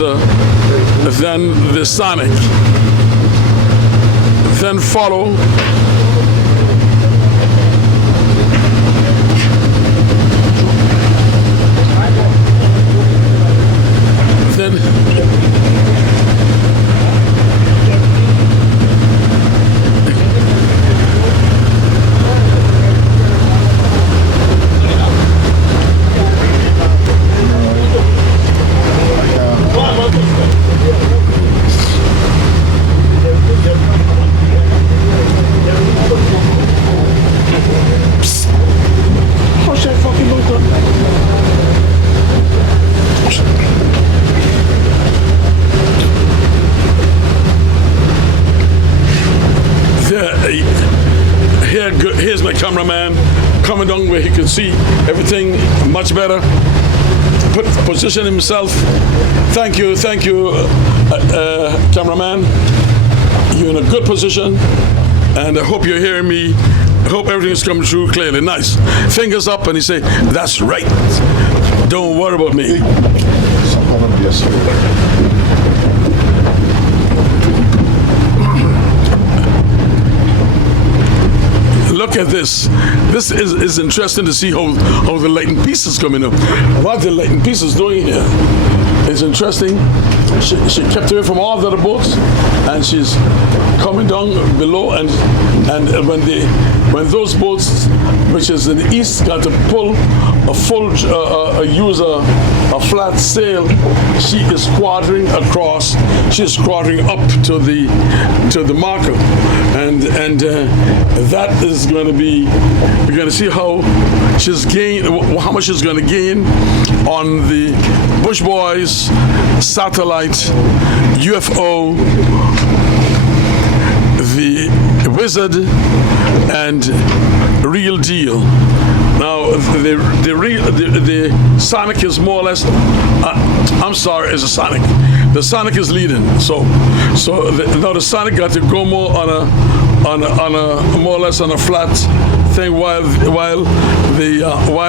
other than the Sonic. Then follow here's my cameraman coming down where he can see everything much better. Position himself. Thank you, cameraman. You're in a good position, and I hope you're hearing me. I hope everything's coming through clearly. Nice. Fingers up, and he say, "That's right. Don't worry about me." Look at this. This is interesting to see how the lighting piece is coming up. What the lighting piece is doing here is interesting. She kept away from all the other boats, and she's coming down below, and when those boats, which is in the east, got to pull a full use a flat sail, she is quartering across. She's quartering up to the marker, and that is going to be. You're going to see how much she's going to gain on the Bush Boys satellite UFO, the Wizard, and Real Deal. Now, the Sonic is more or less. I'm sorry, it's a Sonic. The Sonic is leading. Now the Sonic got to go more on a more or less on a flat thing, while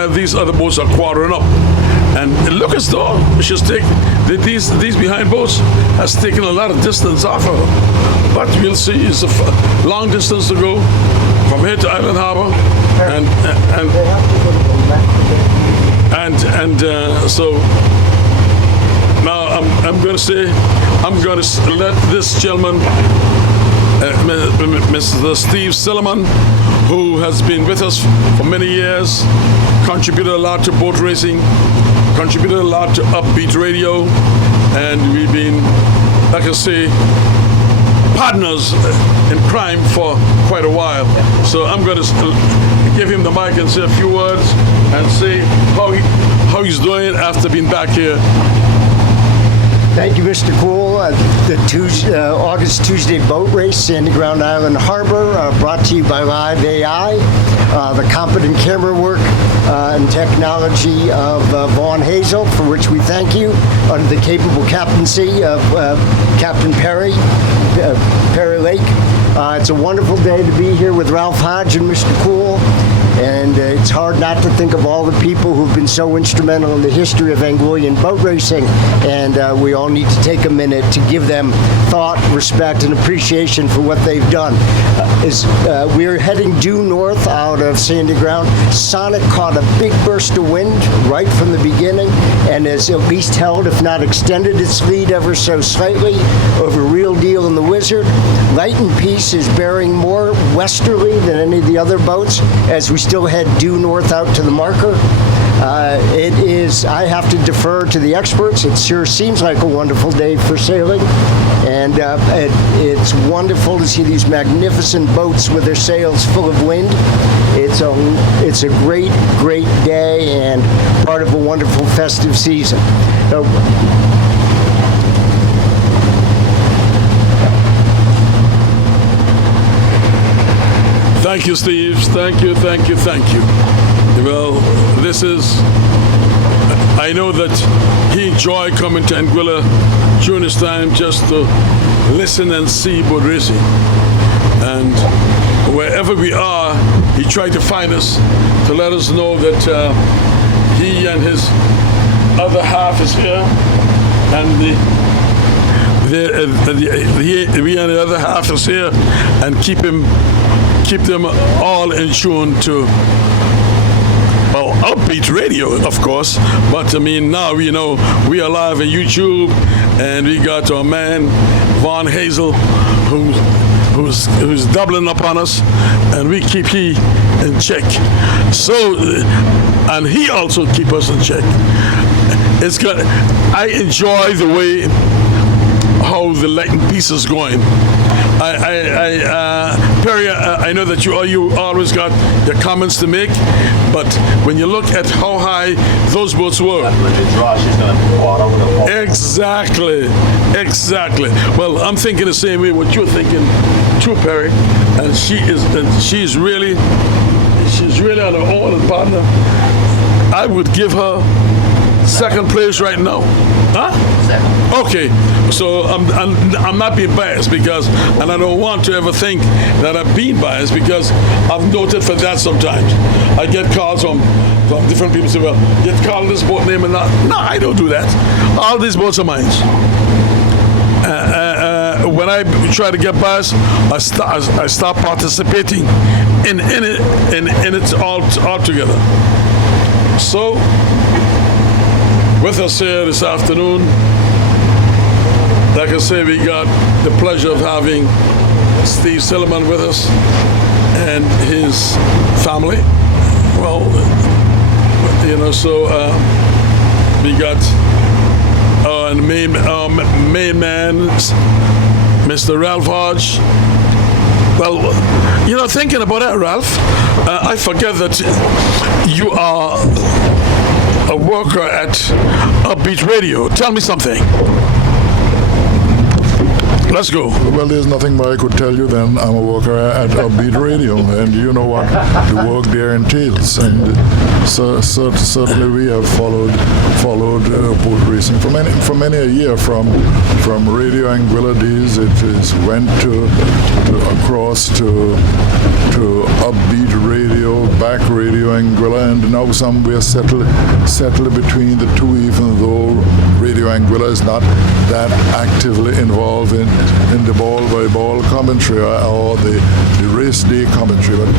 these other boats are quartering up. And look as though she's these behind boats has taken a lot of distance off of her. But we'll see. It's a long distance to go from here to Island Harbor, so now I'm going to let this gentleman, Mr. Steve Silliman, who has been with us for many years, contributed a lot to boat racing, contributed a lot to Upbeat Radio, and we've been, like I say, partners in crime for quite a while. So I'm going to give him the mic and say a few words and say how he's doing after being back here. Thank you, Mr. Cool. The August Tuesday boat race, Sandy Ground Island Harbor, brought to you by Live AI, the competent camera work and technology of Vaughn Hazel, for which we thank you, under the capable captaincy of Captain Perry Lake. It's a wonderful day to be here with Ralph Hodge and Mr. Cool. And it's hard not to think of all the people who've been so instrumental in the history of Anguillian boat racing, and we all need to take a minute to give them thought, respect, and appreciation for what they've done. We're heading due north out of Sandy Ground. Sonic caught a big burst of wind right from the beginning and has at least held, if not extended its lead ever so slightly over Real Deal and the Wizard. Light and Peace is bearing more westerly than any of the other boats as we still head due north out to the marker. I have to defer to the experts. It sure seems like a wonderful day for sailing. And it's wonderful to see these magnificent boats with their sails full of wind. It's a great, great day and part of a wonderful festive season. So, thank you, Steve. Thank you. Well, I know that he enjoyed coming to Anguilla during his time just to listen and see boat racing. And wherever we are, he tried to find us to let us know that he and his other half is here. and we on the other half is here, and keep them all in tune to, well, Upbeat Radio, of course. But I mean, now we know we are live on YouTube, and we got our man Von Hazel, who's doubling up on us, and we keep he in check. So, and he also keep us in check. It's good. I enjoy the way how the Lightning piece is going. Perry, I know that you always got your comments to make, but when you look at how high those boats were, exactly. Well, I'm thinking the same way what you're thinking, too, Perry. And she's really on her own, and partner. I would give her second place right now. Huh? Second. Okay, so I'm not being biased because, and I don't want to ever think that I'm being biased because I've noted for that sometimes. I get calls from different people say, well, you call this boat name and not. No, I don't do that. All these boats are mine. When I try to get biased, I stop participating in it all together. So, with us here this afternoon, like I say, we got the pleasure of having Steve Silliman with us and his family. Well, so we got our main man, Mr. Ralph Hodge. Well, thinking about that, Ralph, I forget that you are a worker at Upbeat Radio. Tell me something. Let's go. Well, there's nothing more I could tell you than I'm a worker at Upbeat Radio, and you know what the work there entails. And certainly we have followed boat racing for many a year, from Radio Anguilla days. It is went to across to Upbeat Radio, back Radio Anguilla, and now somewhere settled between the two, even though Radio Anguilla is not that actively involved in the ball-by-ball commentary or the race day commentary. But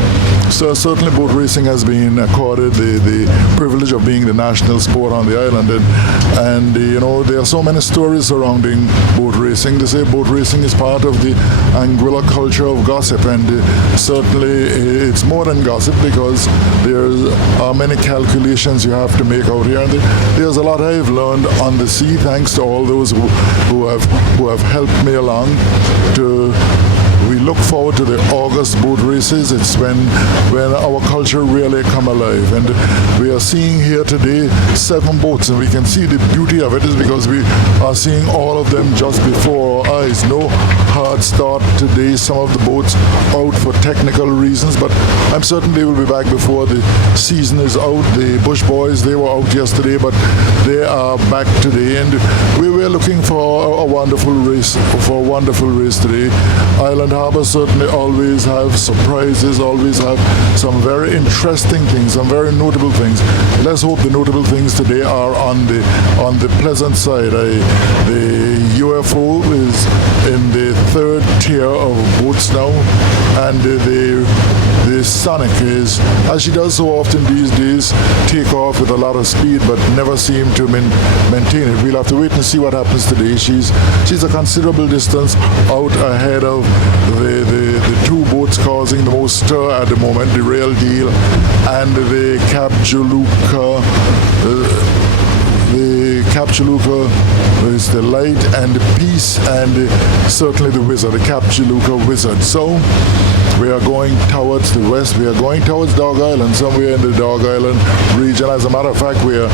so certainly boat racing has been accorded the privilege of being the national sport on the island, and there are so many stories surrounding boat racing. They say boat racing is part of the Anguilla culture of gossip, and certainly it's more than gossip because there are many calculations you have to make out here, and there's a lot I've learned on the sea thanks to all those who have helped me along. We look forward to the August boat races. It's when our culture really come alive, and we are seeing here today 7 boats, and we can see the beauty of it is because we are seeing all of them just before our eyes. No hard start today. Some of the boats out for technical reasons, but I'm certain they will be back before the season is out. The Bush Boys, they were out yesterday, but they are back today, and we were looking for a wonderful race today. Island Harbour certainly always have surprises, always have some very interesting things, some very notable things. Let's hope the notable things today are on the pleasant side. The UFO is in the 3rd tier of boats now, and the Sonic is, as she does so often these days, take off with a lot of speed but never seem to maintain it. We'll have to wait and see what happens today. She's a considerable distance out ahead of the 2 boats causing the most stir at the moment, the Real Deal and the Cap Juluca. The Cap Juluca is the Light and the Peace, and certainly the Wizard, the Cap Juluca Wizard. So we are going towards the west. We are going towards Dog Island, somewhere in the Dog Island region. As a matter of fact, we are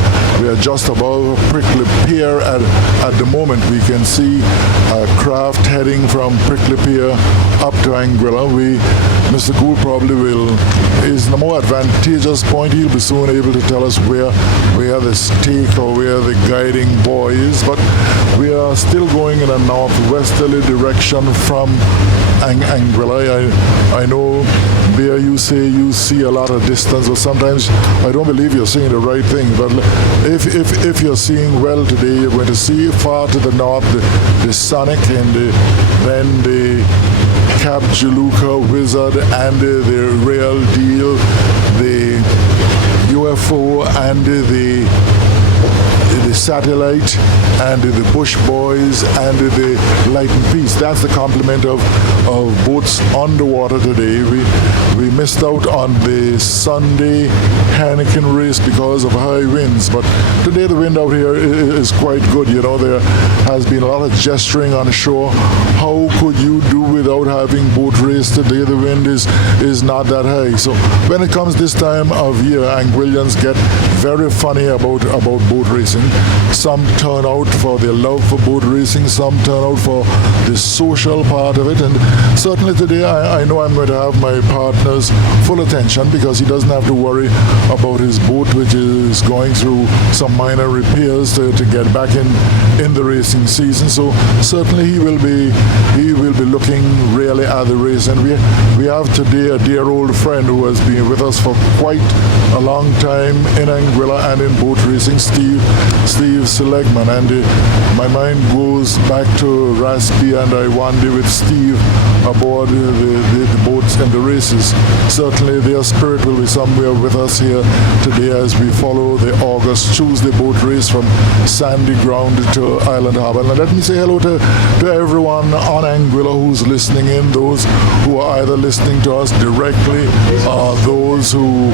just above Prickly Pier at the moment. We can see a craft heading from Prickly Pier up to Anguilla. Mr. Gould probably is in a more advantageous point. He'll be soon able to tell us where the stake or where the guiding buoy is, but we are still going in a northwesterly direction from Anguilla. I know, Bear, you say you see a lot of distance, but sometimes I don't believe you're seeing the right thing. But if you're seeing well today, you're going to see far to the north the Sonic and then the Cap Juluka Wizard and the Real Deal, the UFO and the Satellite and the Bush Boys and the Light and Peace. That's the complement of boats on the water today. We missed out on the Sunday Heineken race because of high winds, but today the wind out here is quite good. You know, there has been a lot of gesturing on the shore. How could you do without having boat race today? The wind is not that high. So when it comes this time of year, Anguillians get very funny about boat racing. Some turn out for their love for boat racing, some turn out for the social part of it, and certainly today I know I'm going to have my partner's full attention because he doesn't have to worry about his boat, which is going through some minor repairs to get back in the racing season. So certainly he will be looking really at the race, and we have today a dear old friend who has been with us for quite a long time in Anguilla and in boat racing, Steve Seligman, and my mind goes back to Raspi and Iwande with Steve aboard the boats and the races. Certainly their spirit will be somewhere with us here today as we follow the August Tuesday boat race from Sandy Ground to Island Harbour. And let me say hello to everyone on Anguilla who's listening in, those who are either listening to us directly or those who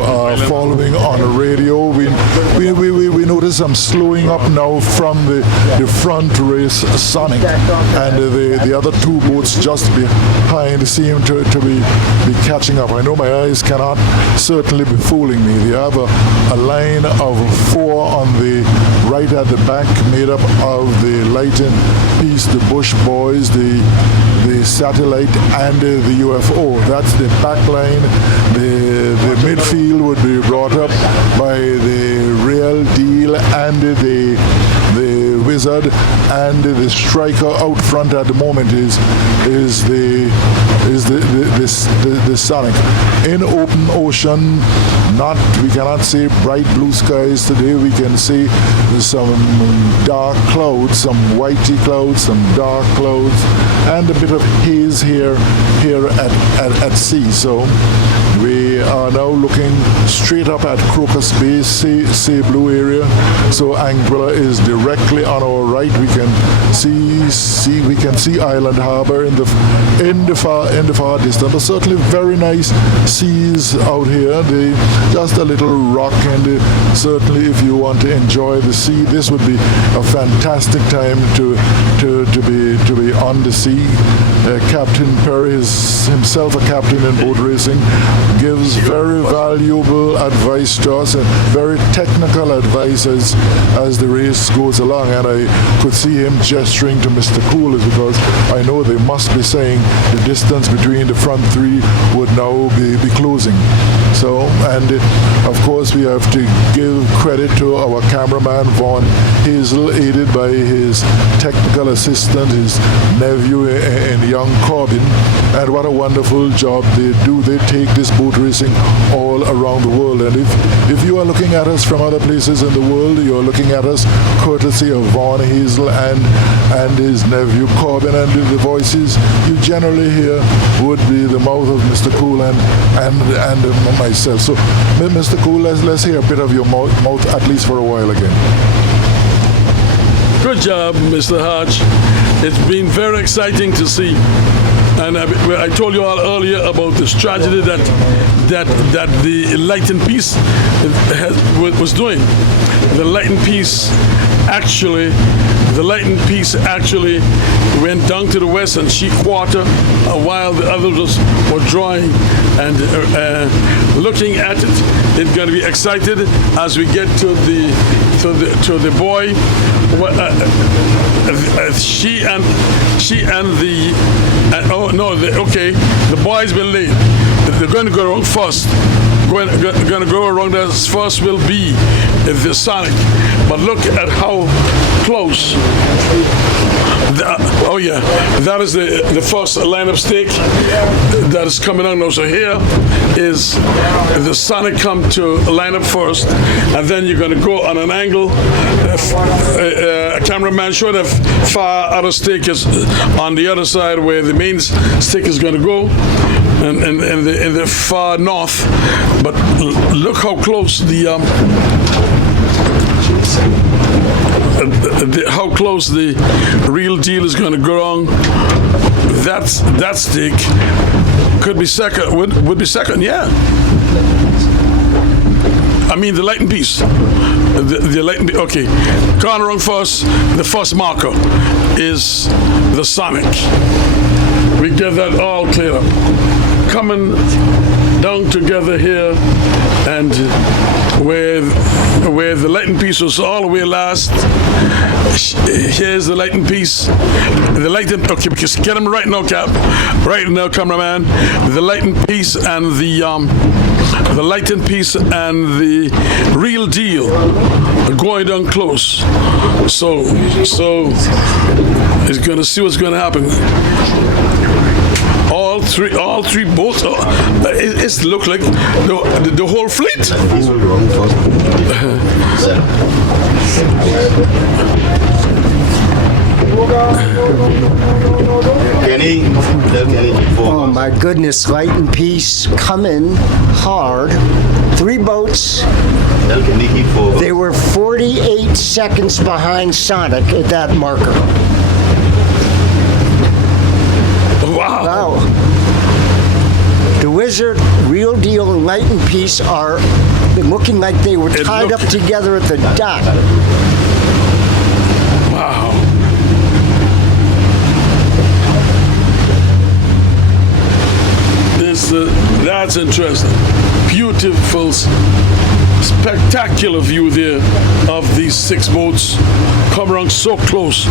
are following on the radio. We notice some slowing up now from the front race Sonic, and the other two boats just behind seem to be catching up. I know my eyes cannot certainly be fooling me. They have a line of 4 on the right at the back, made up of the Light and Peace, the Bush Boys, the Satellite, and the UFO. That's the back line. The midfield would be brought up by the Real Deal and the Wizard, and the striker out front at the moment is the Sonic. In open ocean, we cannot see bright blue skies today. We can see some dark clouds, some whitey clouds, some dark clouds, and a bit of haze here at sea. So we are now looking straight up at Crocus Bay, Sea Blue area. So Anguilla is directly on our right. We can see Island Harbour in the far distance. But certainly very nice seas out here. Just a little rock, and certainly if you want to enjoy the sea, this would be a fantastic time to be on the sea. Captain Perry is himself a captain in boat racing, gives very valuable advice to us and very technical advice as the race goes along, and I could see him gesturing to Mr. Coolers because I know they must be saying the distance between the front three would now be closing. So, and of course we have to give credit to our cameraman Vaughn Hazel, aided by his technical assistant, his nephew and young Corbin, and what a wonderful job they do. They take this boat racing all around the world, and if you are looking at us from other places in the world, you're looking at us courtesy of Vaughn Hazel and his nephew Corbin, and the voices you generally hear would be the mouth of Mr. Cool and myself. So Mr. Cool, let's hear a bit of your mouth at least for a while again. Good job, Mr. Hodge. It's been very exciting to see. And I told you all earlier about this tragedy that the Light and Peace was doing. The Light and Peace actually went down to the west and she quarter while the others were drawing and looking at it. It's going to be excited as we get to the boy. The boy's been late. They're going to go around first. Going to go around as first will be the Sonic. But look at how close Oh yeah, that is the first lineup stake that is coming on now. So here is the Sonic come to line up first, and then you're going to go on an angle. A cameraman should have far other stake is on the other side where the main stick is going to go, and in the far north. But look how close how close the real deal is going to go on. That stick could be second. Would be second, yeah. I mean the lighting piece. The lighting. Okay, going wrong first. The first marker is the Sonic. We get that all clear up. Coming down together here, and where the lighting piece was all the way last. Here's the lighting piece. The lighting. Okay, because get him right now, Cap. Right now, cameraman. The lighting piece and the lighting piece and the real deal are going down close. So he's gonna see what's gonna happen. All three boats. It look like the whole fleet. Oh my goodness, Light and Peace coming hard. 3 boats. They were 48 seconds behind Sonic at that marker. Wow. The Wizard, Real Deal, and Light and Peace are looking like they were tied up together at the dock. Wow. That's interesting. Beautiful, spectacular view there of these 6 boats come around so close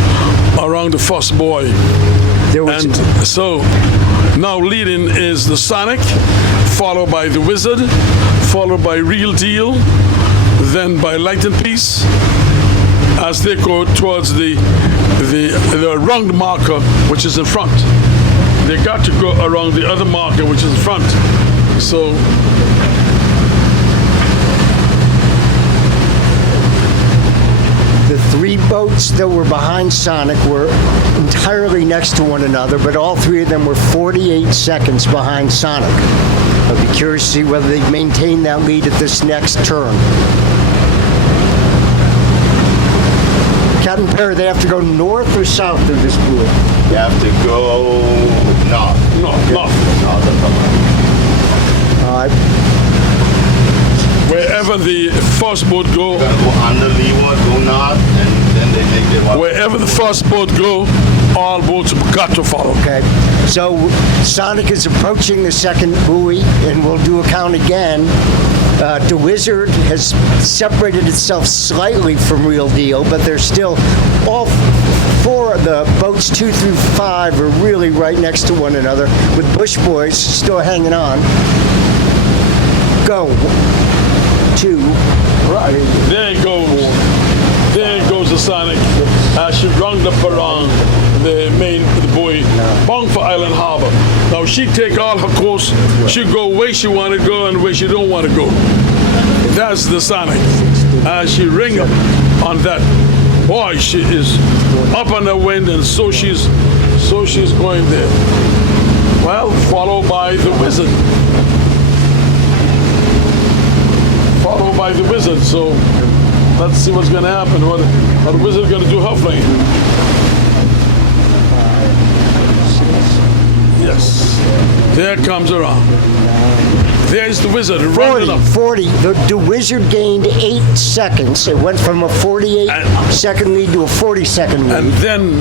around the first buoy. And so now leading is the Sonic, followed by the Wizard, followed by Real Deal, then by Light and Peace, as they go towards the round marker, which is in front. They got to go around the other marker, which is in front. So the 3 boats that were behind Sonic were entirely next to one another, but all 3 of them were 48 seconds behind Sonic. I'll be curious to see whether they maintain that lead at this next turn. Captain Perry, they have to go north or south of this buoy? You have to go north. north. Wherever the first boat go, Go under leeward, go north, and then they make their way. wherever the first boat go, all boats got to follow. Okay, so Sonic is approaching the second buoy, and we'll do a count again. The Wizard has separated itself slightly from Real Deal, but they're still, all 4 of the boats 2 through 5 are really right next to one another, with Bush Boys still hanging on. Go. 2. Right. There it goes. There goes the Sonic. She round up around the buoy, bound for Island Harbor. Now she take all her course. She go where she want to go and where she don't want to go. That's the Sonic. She ring up on that. Boy, she is up on the wind, and so she's going there. Well, followed by the Wizard. Followed by the Wizard. So let's see what's going to happen. What the Wizard going to do her flank? Yes. There comes around. There's the Wizard. 40. The Wizard gained 8 seconds. It went from a 48-second lead to a 40-second lead. And then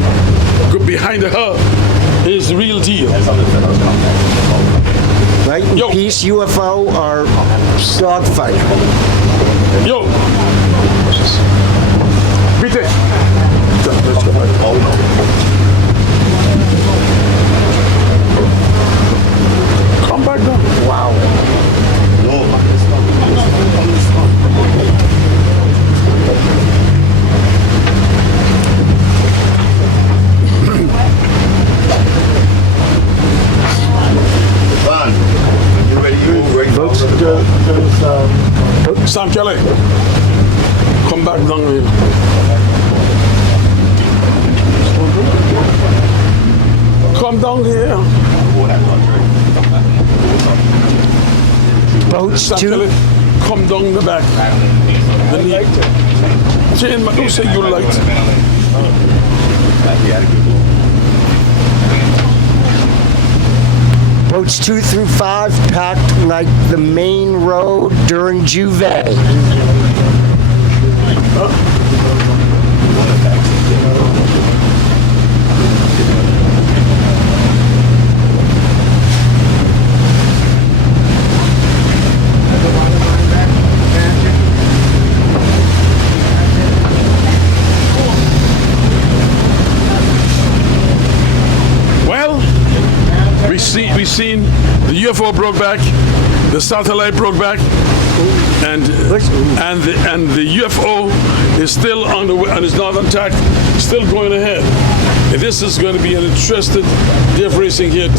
behind her is the Real Deal. Light and Peace, UFO are dogfighting. Yo. Beat it. Come back down. Wow. Sam Kelly, come back down here. Come down here. Boats Sam two. Kelly, come down the back. The knee. Jane, don't say you light. Boats 2 through 5 packed like the main road during Juve. Well, we seen the UFO broke back, the satellite broke back, and the UFO is still on the way and is not intact, still going ahead. This is going to be an interesting day of racing here.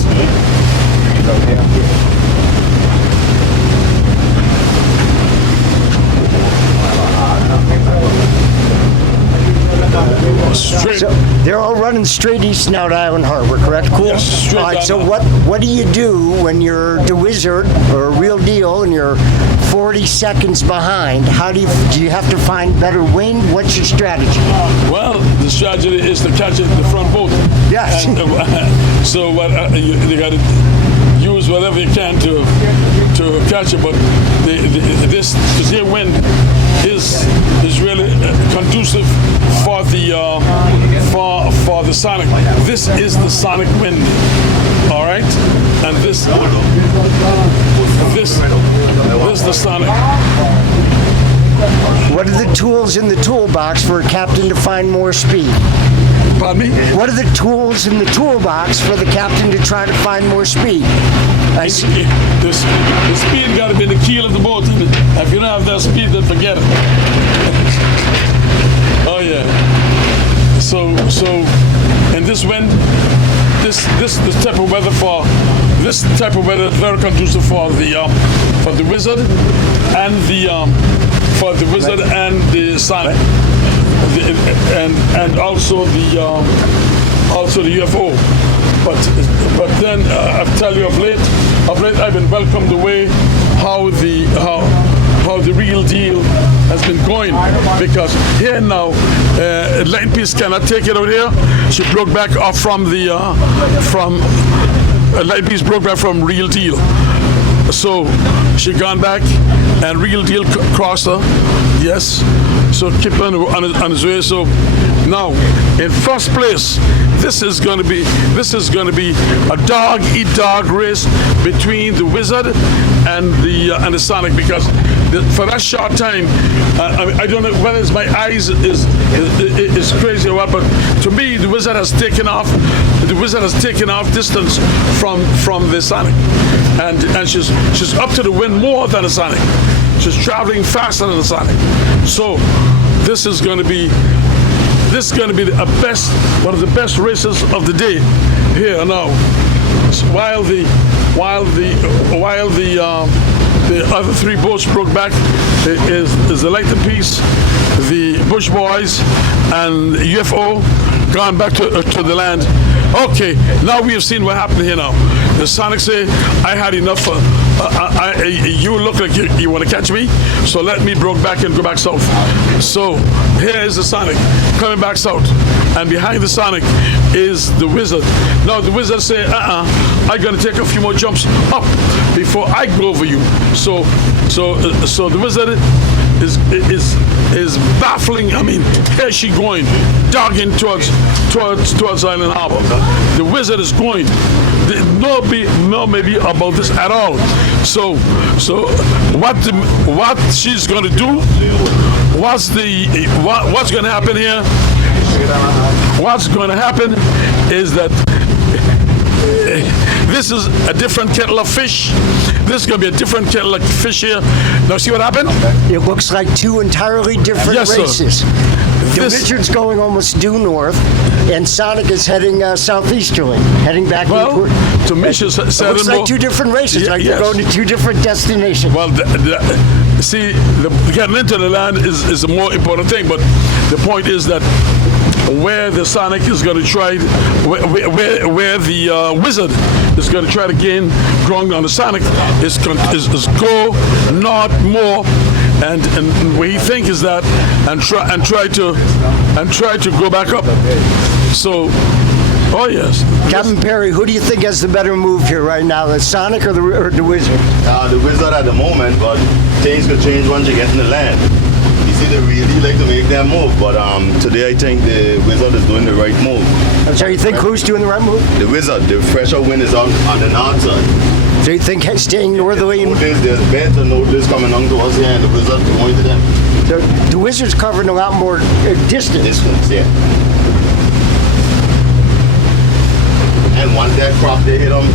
Straight. So they're all running straight east now to Island Harbor, correct? Cool. Yes, straight All right. down So now. what do you do when you're the Wizard or Real Deal and you're 40 seconds behind? How do you have to find better wind? What's your strategy? Well, the strategy is to catch it in the front boat. Yes. And, so what you got to use whatever you can to catch it, but this here wind is really conducive for the sonic. This is the sonic wind, all right, and this is the sonic. What are the tools in the toolbox for a captain to find more speed? Pardon me? What are the tools in the toolbox for the captain to try to find more speed? I see. The speed got to be the keel of the boat. If you don't have that speed, then forget it. Oh yeah. So, and this wind, this type of weather is very conducive for the Wizard and the Sonic, and also the UFO. But then I tell you of late I've been welcomed the way how the Real Deal has been going, because here now Lightning Peace cannot take it out here. She broke back off from Lightning Peace broke back from Real Deal. So she gone back and Real Deal crossed her. Yes. So keep on his way. So now, in first place, this is going to be a dog-eat-dog race between the Wizard and the Sonic, because for that short time, I don't know whether it's my eyes is crazy or what, but to me, the Wizard has taken off. The Wizard has taken off distance from the Sonic, and she's up to the wind more than the Sonic. She's traveling faster than the Sonic. So this is going to be one of the best races of the day here now. While the other three boats broke back, is the Lightning Peace, the Bush Boys, and UFO gone back to the land. Okay, now we have seen what happened here now. The Sonic say, I had enough. You look like you want to catch me, so let me broke back and go back south. So here is the Sonic coming back south, and behind the Sonic is the Wizard. Now the Wizard say, I'm gonna take a few more jumps up before I go over you. So the Wizard is baffling. I mean, here she going, dogging towards Island Harbor. The Wizard is going. No maybe about this at all. So what she's going to do? What's going to happen here? What's going to happen is that this is a different kettle of fish. This is going to be a different kettle of fish here. Now see what happened? It looks like two entirely different Yes, sir. races. The This- Wizard's going almost due north, and Sonic is heading southeasterly, heading back Well, north. to me, she said It looks like two different races, Yeah, like yes. they're going to two different destinations. Well, see, getting into the land is a more important thing, but the point is that where the Sonic is going to try, where the Wizard is going to try to gain ground on the Sonic is go north more, and what he think is that, and try to go back up. So, oh yes. Captain Perry, who do you think has the better move here right now, the Sonic or the Wizard? The Wizard at the moment, but things could change once you get in the land. You see, they really like to make their move, but today I think the Wizard is doing the right move. So you think who's doing the right move? The Wizard, the fresher wind is on the north side. So you think staying northerly? There's beds and notice coming on to us here, and the Wizard going to them. The Wizard's covering a lot more distance. Distance, yeah. And once that crop they hit them,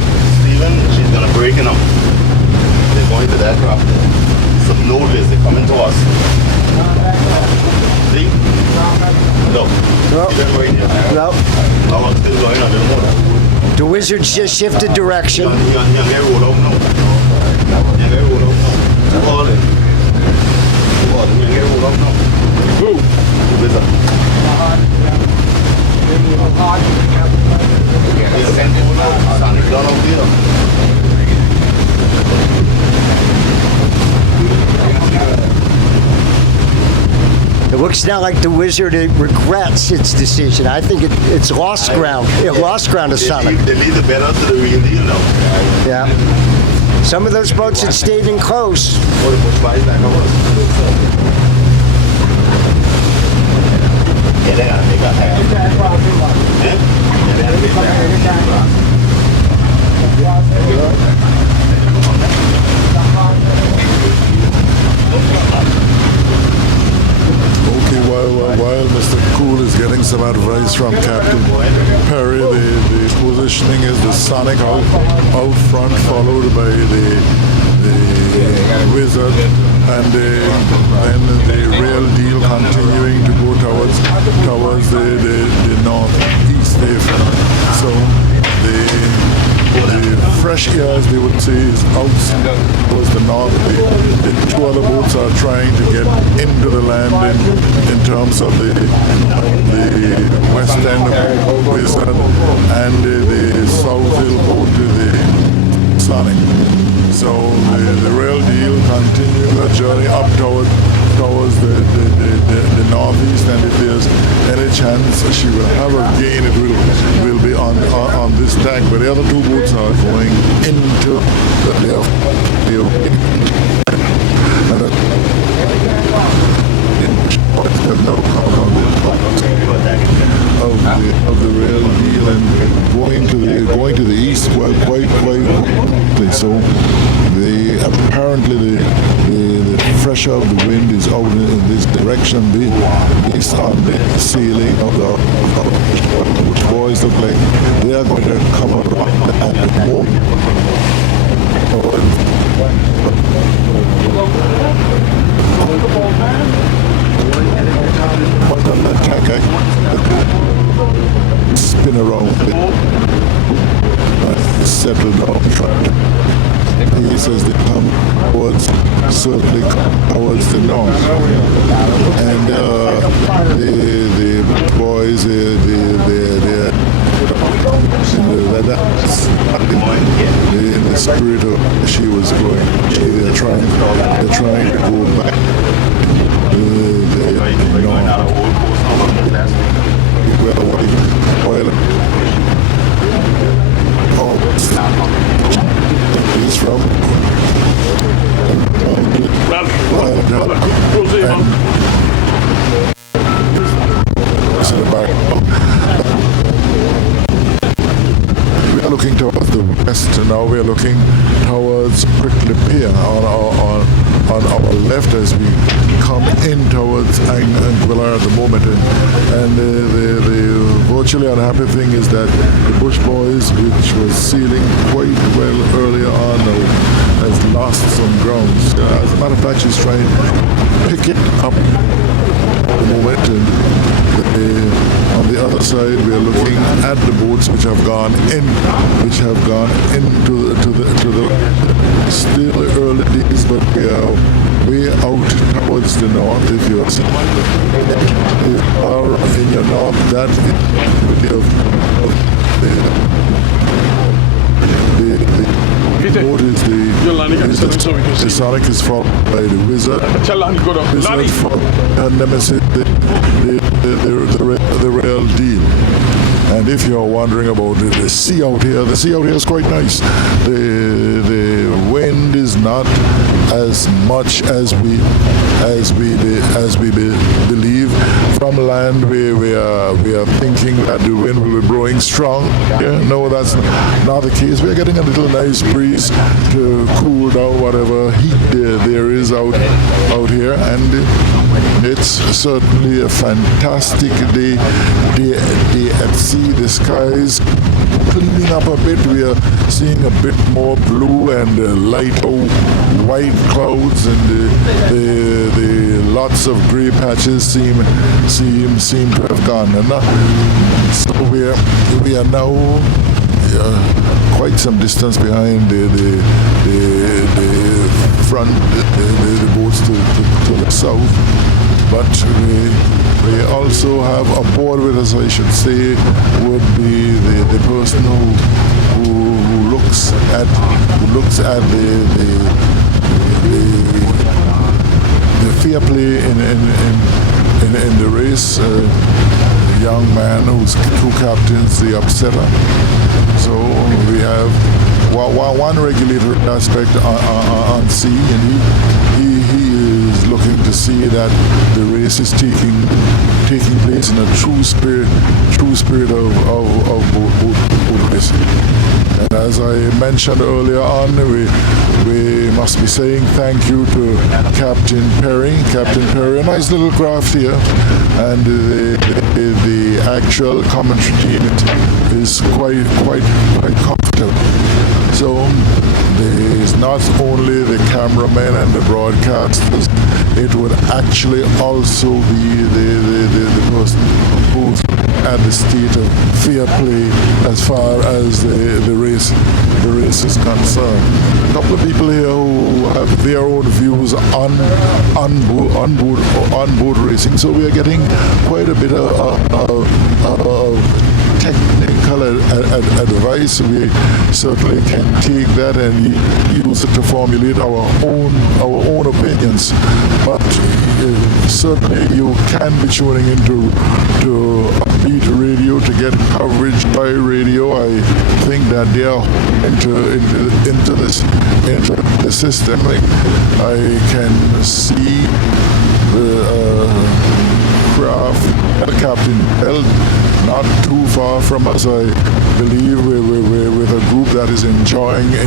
Steven, she's gonna break in them. They're going to that crop there. Some notice, they're coming to us. See? No. No. See them right here? No. Now I'm still going on the motor. The Wizard's just shifted direction. You get rolled out now. You get rolled out now. All in. You get rolled out now. Who? The Wizard. They're sent over now. Sonic done out there. It looks now like the Wizard regrets its decision. I think it's lost ground. It lost ground to Sonic. They lead the better to the real deal now. Yeah. Some of those boats had stayed in close. Or the push buys back over. Yeah, they gotta make a half. Yeah, they gotta make Okay, while Mr. Cool is getting some advice from Captain Perry, the positioning is the Sonic out front, followed by the Wizard, and then the Real Deal continuing to go towards the northeast. So the fresh air, as they would say, is out towards the north. The two other boats are trying to get into the land in terms of the west end of Wizard and the south hill boat to the Sonic. So the Real Deal continue the journey up towards the northeast, and if there's any chance she will have a gain, it will be on this tack. But the other two boats are going into of the Real Deal and going to the east quite quickly. So apparently the pressure of the wind is out in this direction based on the sailing of the boys look like they are going to come around at the moment. Spin around, settle down. He says they come certainly towards the north, and the boys, in the spirit of she was going, they're trying to go back. He's from we are looking towards the west, and now we are looking towards Prickly Pier on our left as we come in towards Anguilla at the moment, and the virtually unhappy thing is that the Bush Boys, which was sailing quite well earlier on, now has lost some grounds. As a matter of fact, she's trying to pick it up at the moment, and on the other side we are looking at the boats which have gone into the still early days, but we are way out towards the north. If you're in your north, that Peter, boat is you're landing at the center so we can the see. Sonic is followed by the Wizard. Tell Lonnie, go down. Lonnie, Wizard and Nemesis, the real deal. And if you're wondering about the sea out here, the sea out here is quite nice. The wind is not as much as we believe. From land, we are thinking that the wind will be blowing strong. Yeah, no, that's not the case. We're getting a little nice breeze to cool down whatever heat there is out here, and it's certainly a fantastic day at sea. The skies cleaning up a bit. We are seeing a bit more blue and light white clouds, and the lots of gray patches seem to have gone. And so we are now quite some distance behind the front, the boats to the south. But we also have aboard with us, I should say, would be the person who looks at the fair play in the race. A young man who captains the Upsetter. So we have one regulator aspect on sea, and he is looking to see that the race is taking place in a true spirit of boat racing. And as I mentioned earlier on, we must be saying thank you to Captain Perry. Captain Perry, a nice little craft here, and the actual commentary team is quite comfortable. So there is not only the cameramen and the broadcasters, it would actually also be the person who's at the state of fair play as far as the race is concerned. A couple of people here who have their own views on board racing, so we are getting quite a bit of technical advice. We certainly can take that and use it to formulate our own opinions. But certainly you can be tuning into Beat Radio to get coverage by radio. I think that they are into the system. I can see the craft, Captain Bell, not too far from us. I believe we're with a group that is enjoying the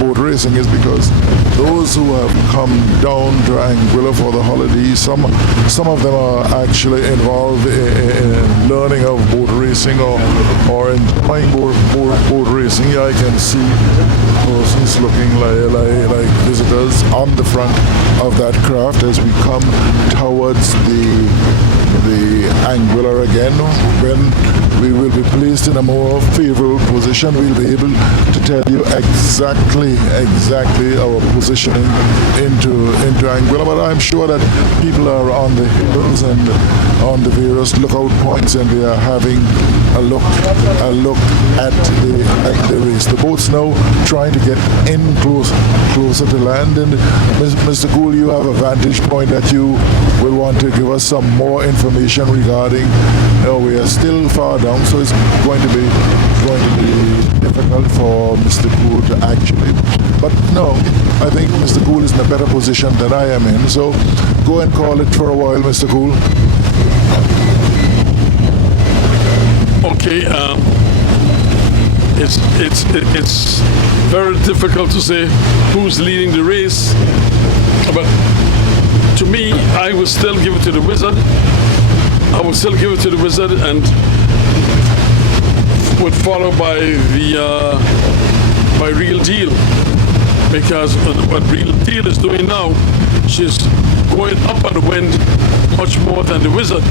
boat racing, is because those who have come down to Anguilla for the holidays, some of them are actually involved in learning of boat racing or enjoying boat racing. I can see persons looking like visitors on the front of that craft as we come towards the Anguilla again. When we will be placed in a more favorable position, we'll be able to tell you exactly our positioning into Anguilla. But I'm sure that people are on the hills and on the various lookout points, and they are having a look at the race. The boat's now trying to get in closer to land, and Mr. Gould, you have a vantage point that you will want to give us some more information regarding. We are still far down, so it's going to be difficult for Mr. Gould to actually. But no, I think Mr. Gould is in a better position than I am in. So go and call it for a while, Mr. Gould. Okay, it's very difficult to say who's leading the race, but to me, I would still give it to the Wizard. I would still give it to the Wizard, and would follow by Real Deal, because what Real Deal is doing now, she's going up on the wind much more than the Wizard.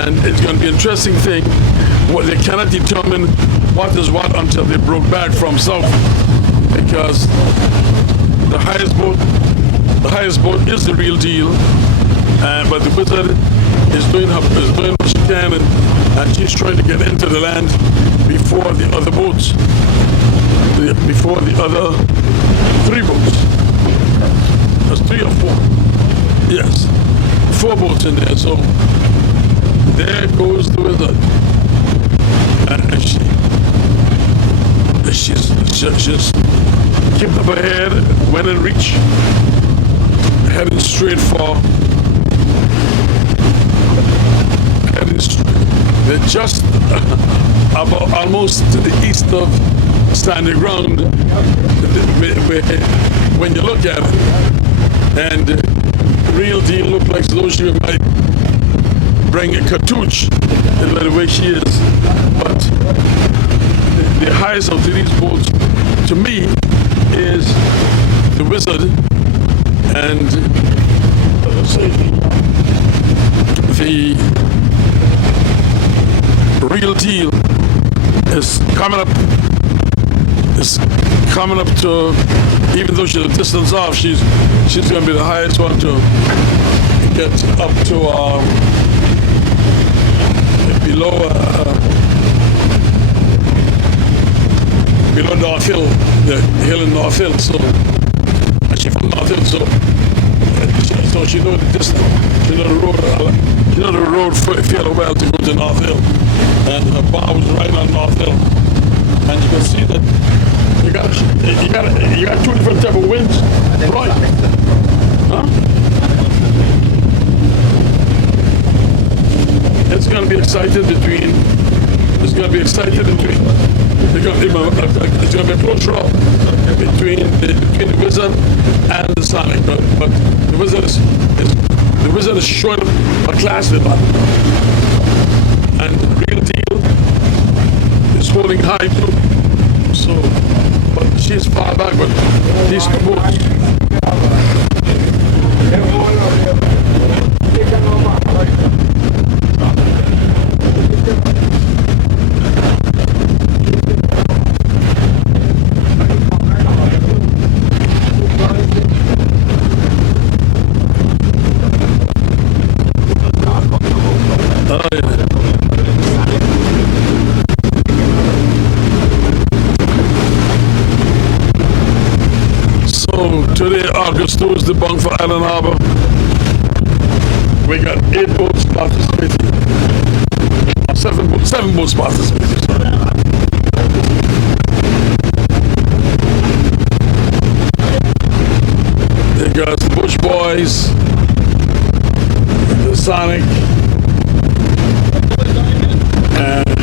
And it's going to be an interesting thing. Well, they cannot determine what is what until they broke back from south, because the highest boat is the real deal. But the Wizard is doing what she can, and she's trying to get into the land before the other boats, before the other 3 boats. There's 3 or 4. Yes, 4 boats in there. So there goes the Wizard, and she's kept up ahead, when in reach, heading straight for. They're just about almost to the east of standing ground when you look at it, and the real deal looks like as though she might bring a cartouche in the way she is. But the highest of these boats to me is the Wizard, and the real deal is coming up to, even though she's a distance off, she's going to be the highest one to get up to below North Hill, the hill in North Hill. So she's from North Hill, so she knows the distance. She knows the road fairly well to go to North Hill, and her bar was right on North Hill, and you can see that you got 2 different type of winds, right? Huh? It's going to be excited between. It's going to be a close draw between the Wizard and the Sonic, but the Wizard is showing a class with that, and the real deal is holding high too. So, but she's far back, but these 2 boats. Today, August 2 is the bunk for Island Harbor. We got 8 boats participating. 7 boats participating. They got the Bush Boys, the Sonic, and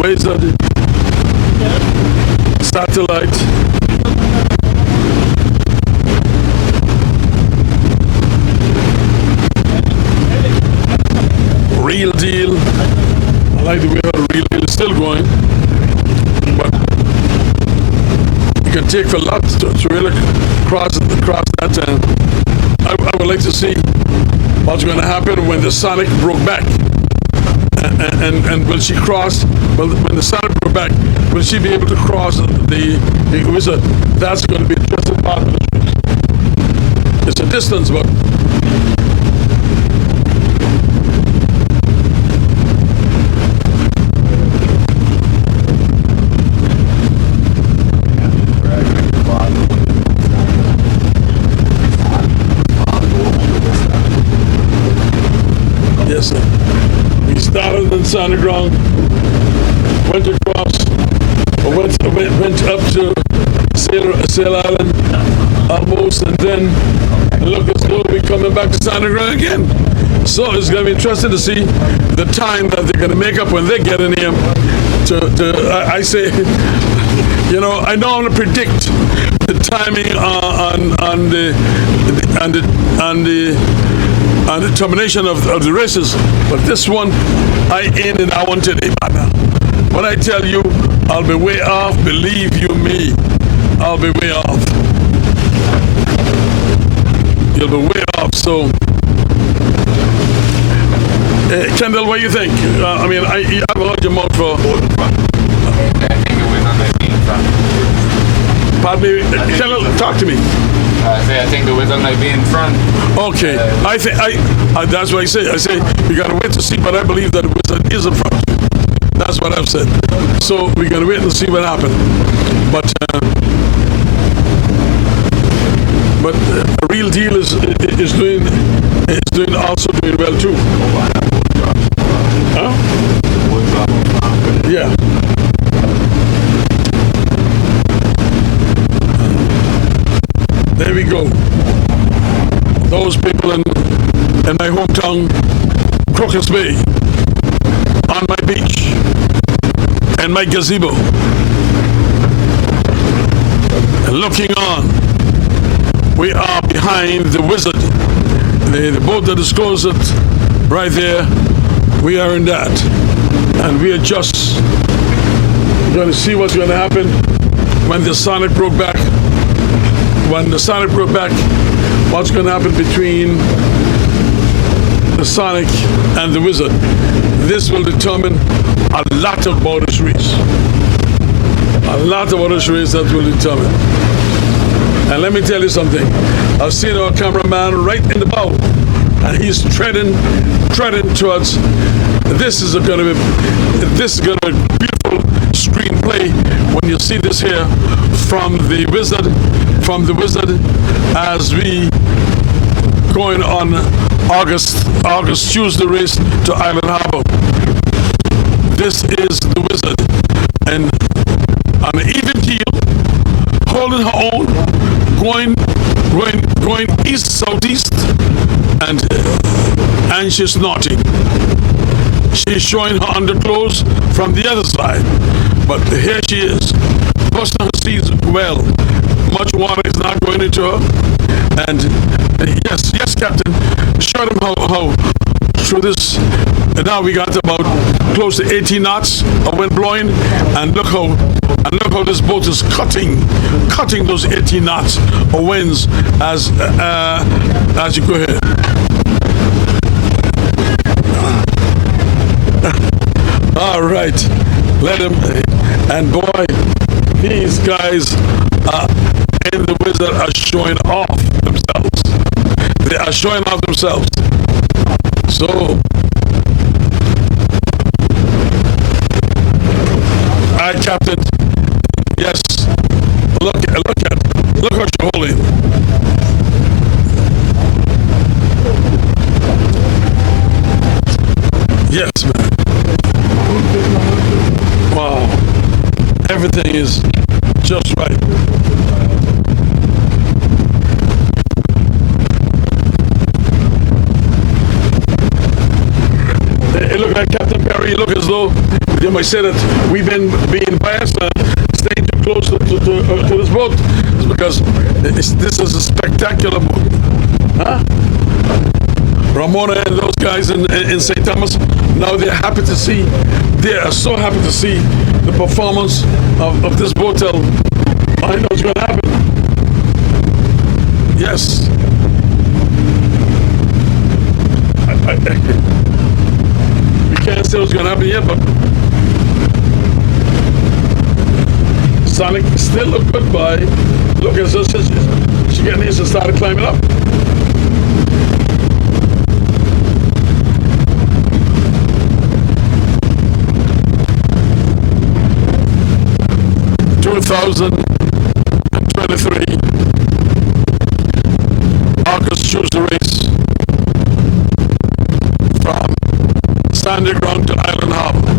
Wizard, Satellite, Real Deal. I like the way how the Real Deal is still going, but you can take a lot to really cross that. And I would like to see what's going to happen when the Sonic broke back. And will she cross? Well, when the Sonic broke back, will she be able to cross the Wizard? That's going to be a interesting part of the trip. It's a distance, but yes, sir. We started in Standing Ground, went across, went up to Sail Island almost, and then look as though we're coming back to Standing Ground again. So it's going to be interesting to see the time that they're going to make up when they get in here. I say, you know, I normally predict the timing on the termination of the races, but this one, I ain't in that one today, man. When I tell you, I'll be way off, believe you me, I'll be way off. You'll be way off, so Kendall, what do you think? I mean, I've heard your mouth for. I think the Wizard might be in front. Pardon me, Kendall, talk to me. I think the Wizard might be in front. Okay, I think that's what I say. I say we gotta wait to see, but I believe that the Wizard is in front. That's what I've said. So we gotta wait and see what happens. But a real deal is doing also doing well too. Huh? Yeah. There we go. Those people in my hometown, Crocus Bay, on my beach, and my gazebo, looking on. We are behind the Wizard. The boat that is closest right there, we are in that. And we are just going to see what's going to happen when the Sonic broke back. When the Sonic broke back, what's going to happen between the Sonic and the Wizard. This will determine a lot about this race. A lot about this race that will determine. And let me tell you something. I've seen our cameraman right in the bow, and he's treading towards. This is going to be a beautiful screenplay when you see this here from the Wizard, as we going on August Tuesday race to Island Harbor. This is the Wizard, and on an even keel, holding her own, going east southeast, and she's nodding. She's showing her underclothes from the other side, but here she is, busting her seats well. Much water is not going into her, and yes, Captain, show them how through this. And now we got about close to 18 knots of wind blowing, and look how this boat is cutting those 18 knots of winds as you go ahead. All right, let him. And boy, these guys in the Wizard are showing off themselves. They are showing off themselves. So, all right, Captain. Yes. Look what you're holding. Yes, man. Wow. Everything is just right. It looked like Captain Perry, look as though you might say that we've been being biased and staying too close to this boat. It's because this is a spectacular boat. Huh? Ramona and those guys in St. Thomas, now they are so happy to see the performance of this boat. I know it's going to happen. Yes. We can't say what's going to happen yet, but Sonic still look good by. Look at her, she getting in and started climbing up. August Tuesday race from Sandy Ground to Island Harbor.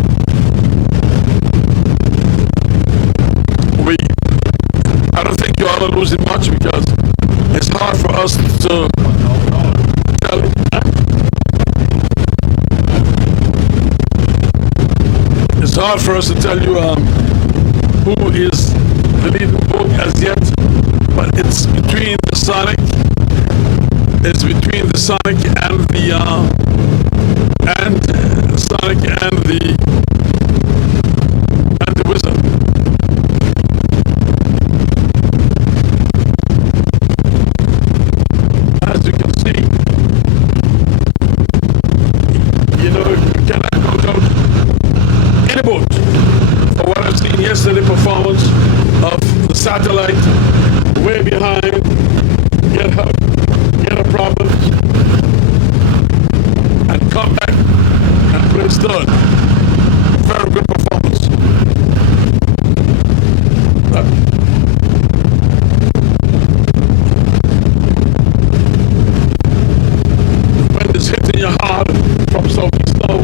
I don't think you all are losing much because it's hard for us to tell it. It's hard for us to tell you who is the leading boat as yet, but it's between the Sonic. It's between the Sonic and the Wizard. As you can see, you know, Understood. Very good performance. The wind is hitting you hard from southeast now.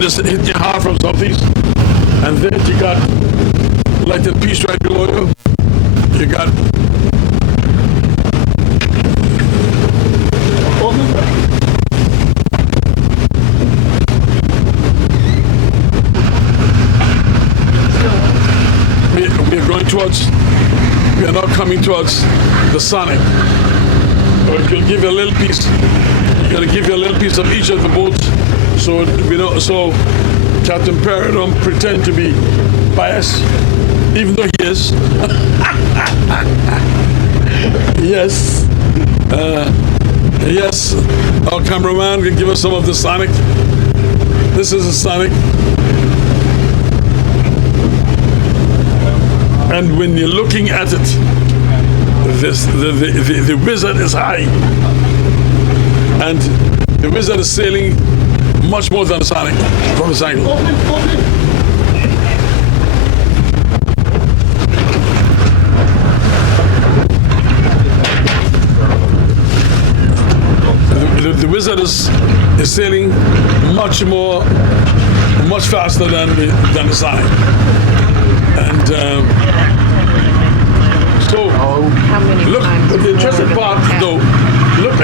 Just hit you hard from southeast, and then you got lighted piece right below you. You got we're going towards. We are now coming towards the Sonic. We'll give you a little piece. We're gonna give you a little piece of each of the boats. So we don't. So Captain Perry don't pretend to be biased, even though he is. Yes, yes. Our cameraman can give us some of the Sonic. This is a Sonic, and when you're looking at it, the Wizard is high, and the Wizard is sailing much more than the Sonic from this angle. The Wizard is sailing much faster than the Sonic, and so look. The interesting part, though. Look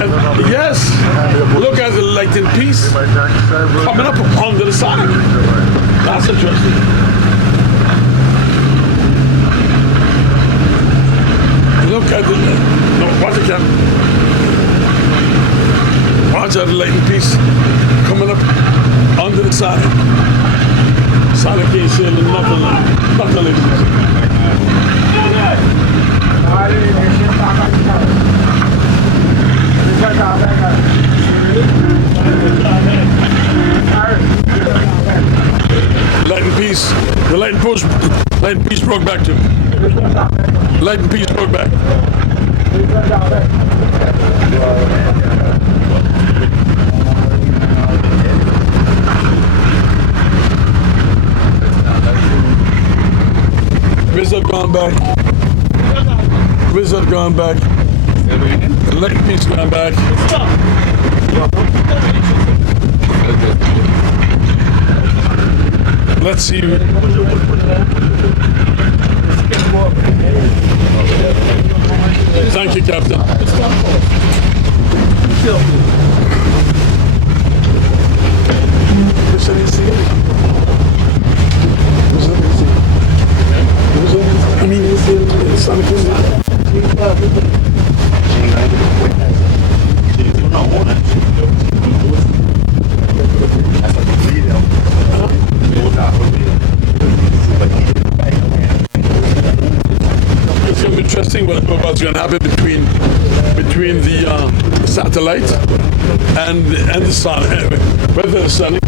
at the lighted piece coming up under the Sonic. That's interesting. Look at watch it, Cap. Watch that lighted piece coming up under the Sonic. Sonic ain't sailing nothing like this. Light and piece broke back too. Light and piece broke back. Wizard gone back. Wizard gone back. Light and piece gone back. Let's see. Thank you, Captain. It's going to be interesting what's going to happen between the satellite and the sun. Whether the sun.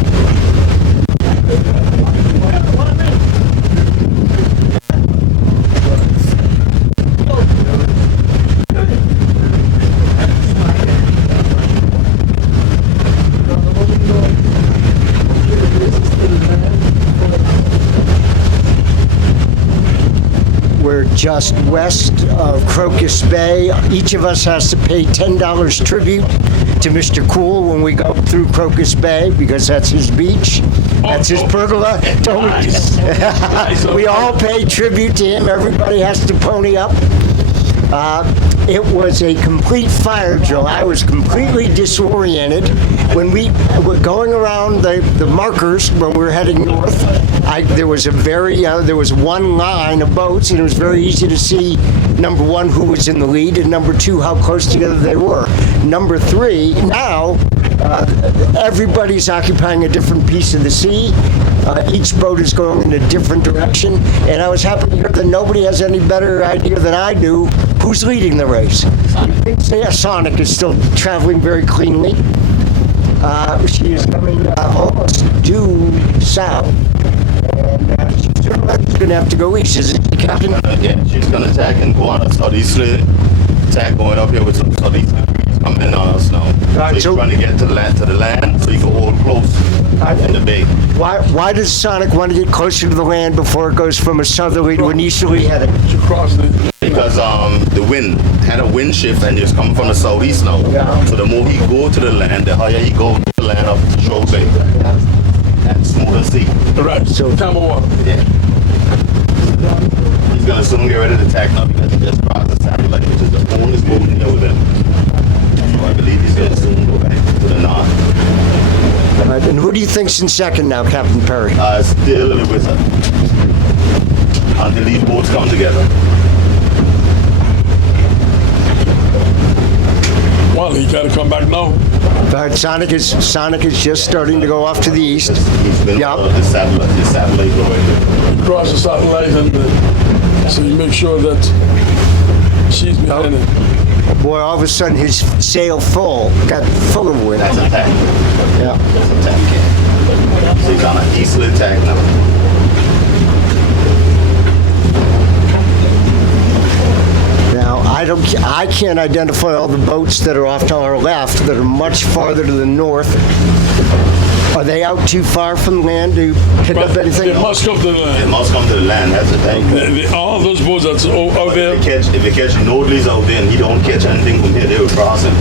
We're just west of Crocus Bay. Each of us has to pay $10 tribute to Mr. Cool when we go through Crocus Bay because that's his beach. That's his pergola. We all pay tribute to him. Everybody has to pony up. It was a complete fire drill. I was completely disoriented. When we were going around the markers when we were heading north, there was one line of boats, and it was very easy to see, number one, who was in the lead, and number two, how close together they were. Number three, now, everybody's occupying a different piece of the sea. Each boat is going in a different direction, and I was happy to hear that nobody has any better idea than I do Who's leading the race? Yeah, Sonic is still traveling very cleanly. She is coming almost due south. And she's going to have to go east, isn't she, Captain? Yeah, she's gonna attack and go on a southeasterly attack going up here with some southeasterly breeze coming in on us now. Right, So he's so- trying to get to the land so he can hold close in the bay. Why does Sonic want to get closer to the land before it goes from a southerly to an easterly heading? She crossed it. Because the wind had a wind shift and it's coming from the southeast now. Yeah. So the more he go to the land, the higher he go to the land up the Shoal Bay. And smoother sea. Right. So- Tamawat. Yeah. He's gonna soon get ready to attack now because he just crossed the satellite, which is the only boat here with him. So I believe he's gonna soon go back to the north. Right, and who do you think's in second now, Captain Perry? Still the Wizard. Until these boats come together. Well, he got to come back now. Right, Sonic is just starting to go off to the east. He's been Yeah. his satellite going. Cross the satellite, and so you make sure that she's behind it. Boy, all of a sudden his sail got full of wind. That's attack. Yeah. That's attack. So he's on an easterly attack now. Now I can't identify all the boats that are off to our left that are much farther to the north. Are they out too far from land to pick up But anything? they must come to the It land. must come to the land. That's the thing. All those boats that's out there, If you catch Nordleys out there and he don't catch anything from here, they will cross him.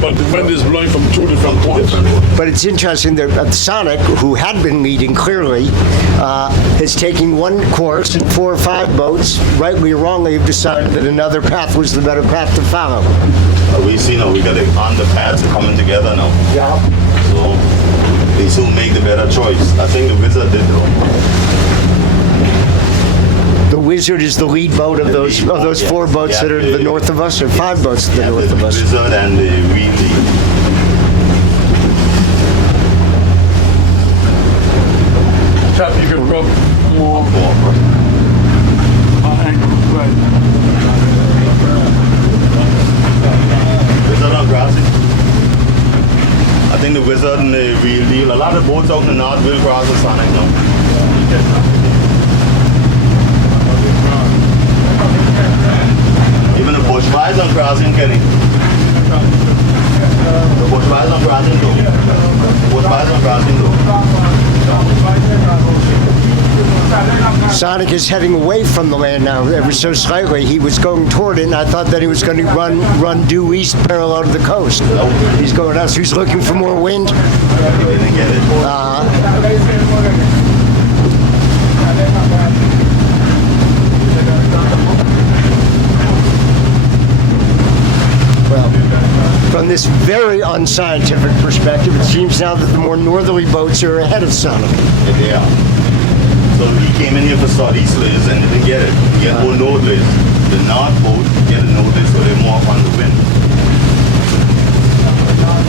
but the wind is blowing from two different points. But it's interesting that Sonic, who had been leading clearly, is taking one course, and 4 or 5 boats, rightly or wrongly, have decided that another path was the better path to follow. We see now we got the underpaths coming together now. Yeah. So they soon make the better choice. I think the Wizard did though. The Wizard is the lead boat of those 4 boats that are to the north of us, or 5 boats to the north of The us. Wizard and the Wheatley. Cap, you can rub more angle. Right. Wizard on crossing. I think the Wizard and the Wheatley, a lot of boats out in the north will cross the Sonic now. Even the Bush Wise on crossing, Kenny. The Bush Wise on crossing too. Bush Wise on crossing too. Sonic is heading away from the land now, ever so slightly. He was going toward it, and I thought that he was going to run due east parallel to the coast. He's going out, so he's looking for more wind. Didn't get it. Well, from this very unscientific perspective, it seems now that the more northerly boats are ahead of Sonic. Yeah. So he came in here for southeasterlies and didn't get it. He get more northerlies. The north boat get a northerly, so they're more up on the wind.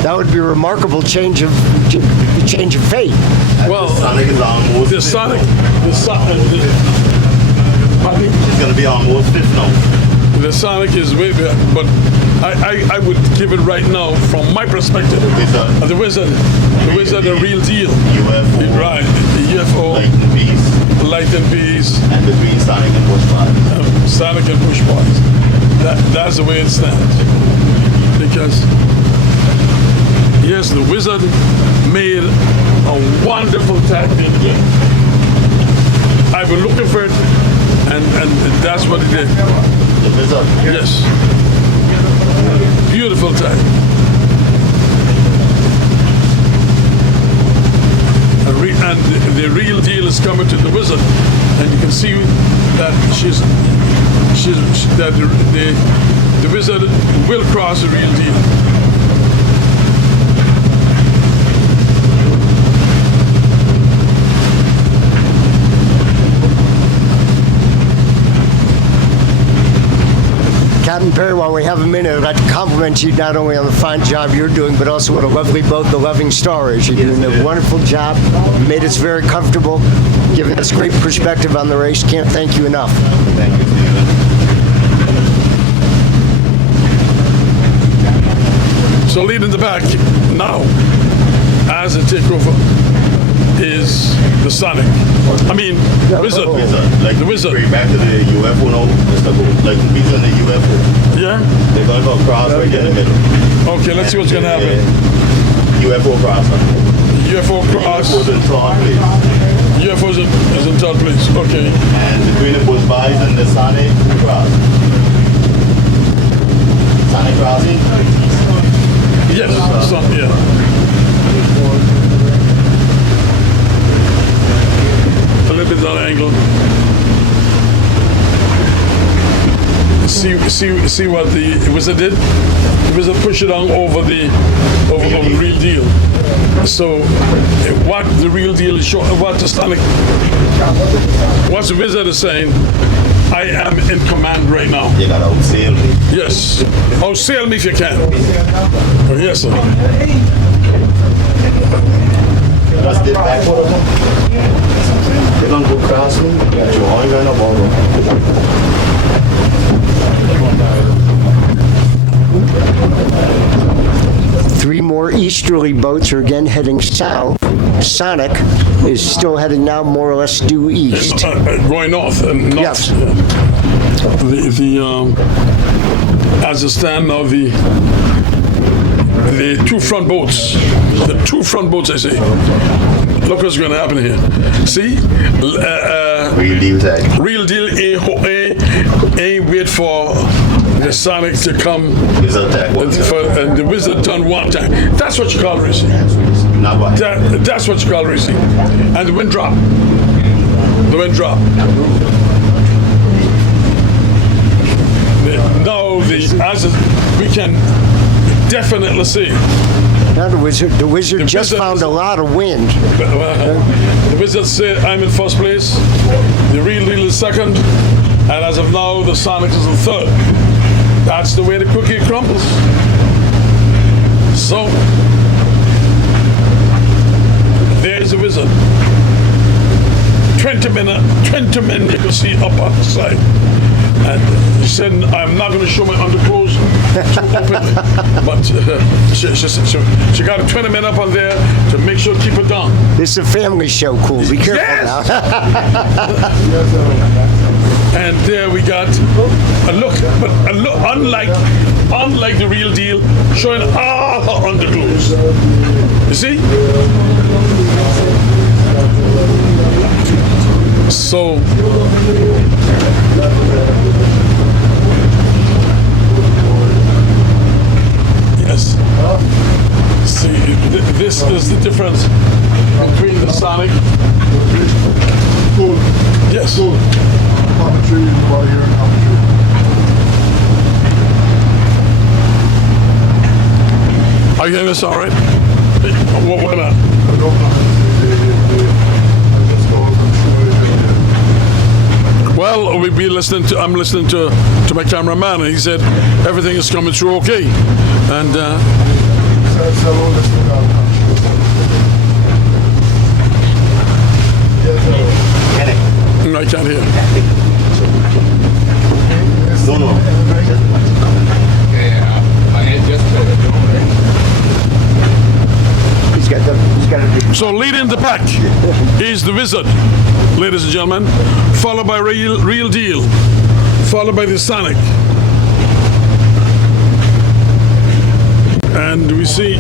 That would be a remarkable change of fate. Well, Sonic is almost the fifth Sonic, now. pardon me? He's gonna be almost fifth now. The Sonic is way back, but I would give it right now from my perspective. The Wizard, the real deal. UFO, Right, the UFO, Light and Peace, Light and Peace, and between Sonic and Bushfire. Sonic and Bush Boys. That's the way it stands. Because yes, the Wizard made a wonderful tactic. I've been looking for it, and that's what it did. The Wizard. Yes. Beautiful time. And the real deal is coming to the Wizard, and you can see that that the Wizard will cross the real deal. Captain Perry, while we have a minute, I'd like to compliment you not only on the fine job you're doing, but also what a lovely boat the Loving Star is. You're doing a wonderful job. You made us very comfortable, giving us great perspective on the race. Can't thank you enough. Thank you, Stephen. So leading the back now, as a takeover, is the Sonic. I mean, Wizard. Like The Wizard. Bring back to the UFO now. Mr. Go. Like the bees on the UFO. Yeah? They're going to cross right in the middle. Okay, let's see what's going to happen. UFO crosser. UFO cross. UFO's in third place. UFO is in third place. Okay. And between the Bush Boys and the Sonic, who cross? Sonic crossing? Yes. Yeah. A little bit on angle. See what the Wizard did? The Wizard pushed it on over the real deal. So what the real deal is showing, what the Wizard is saying, I am in command right now. You got to outsail me. Yes. Outsail me if you can. Oh, yes, sir. Just get back for them. You're going to go cross me? You're all going to borrow. 3 more easterly boats are again heading south. Sonic is still heading now more or less due east. Going north and north. Yes. As it stands now, the two front boats, I say. Look what's going to happen here. See? Real deal tag. Real deal ain't wait for the Sonic to come Wizard tag. and the Wizard done one time. That's what you call racing. Not what? That's what you call racing. And the wind drop. The wind drop. Now, we can definitely see. Now the Wizard just found a lot of wind. The Wizard said, I'm in first place. The Real Deal is second. And as of now, the Sonic is in third. That's the way the cookie crumbles. So, there's the Wizard. 20 men you can see up on the side. And he said, I'm not going to show my underclothes too openly. But she got 20 men up on there to make sure to keep it down. This is a family show, Cool. Be careful Yes! now. And there we got a look, unlike the Real Deal, showing all her underclothes. You see? So, yes. See, this is the difference between the Sonic. Yes. Are you hearing this all right? Why not? Well, I'm listening to my cameraman, and he said everything is coming through okay. And I can't hear. No. My head just He's got to So leading the pack is the Wizard, ladies and gentlemen, followed by Real Deal, followed by the Sonic. And we see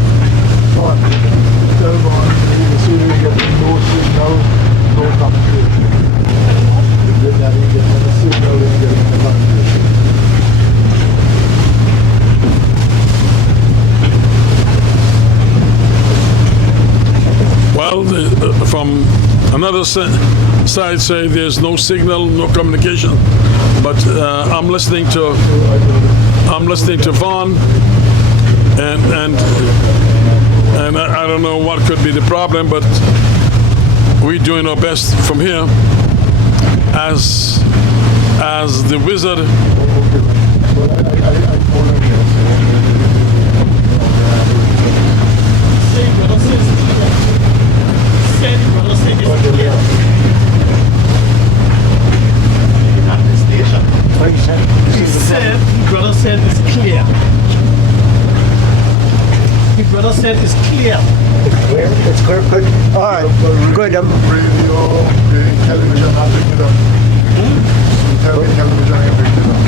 well, from another side say there's no signal, no communication, but I'm listening to Vaughn, and I don't know what could be the problem, but we're doing our best from here as the Wizard At the station. What you said? Brother said it's clear. The brother said it's clear. Clear? It's clear? Good. All right. Good. Radio, the television, I picked it up. Television, I picked it up.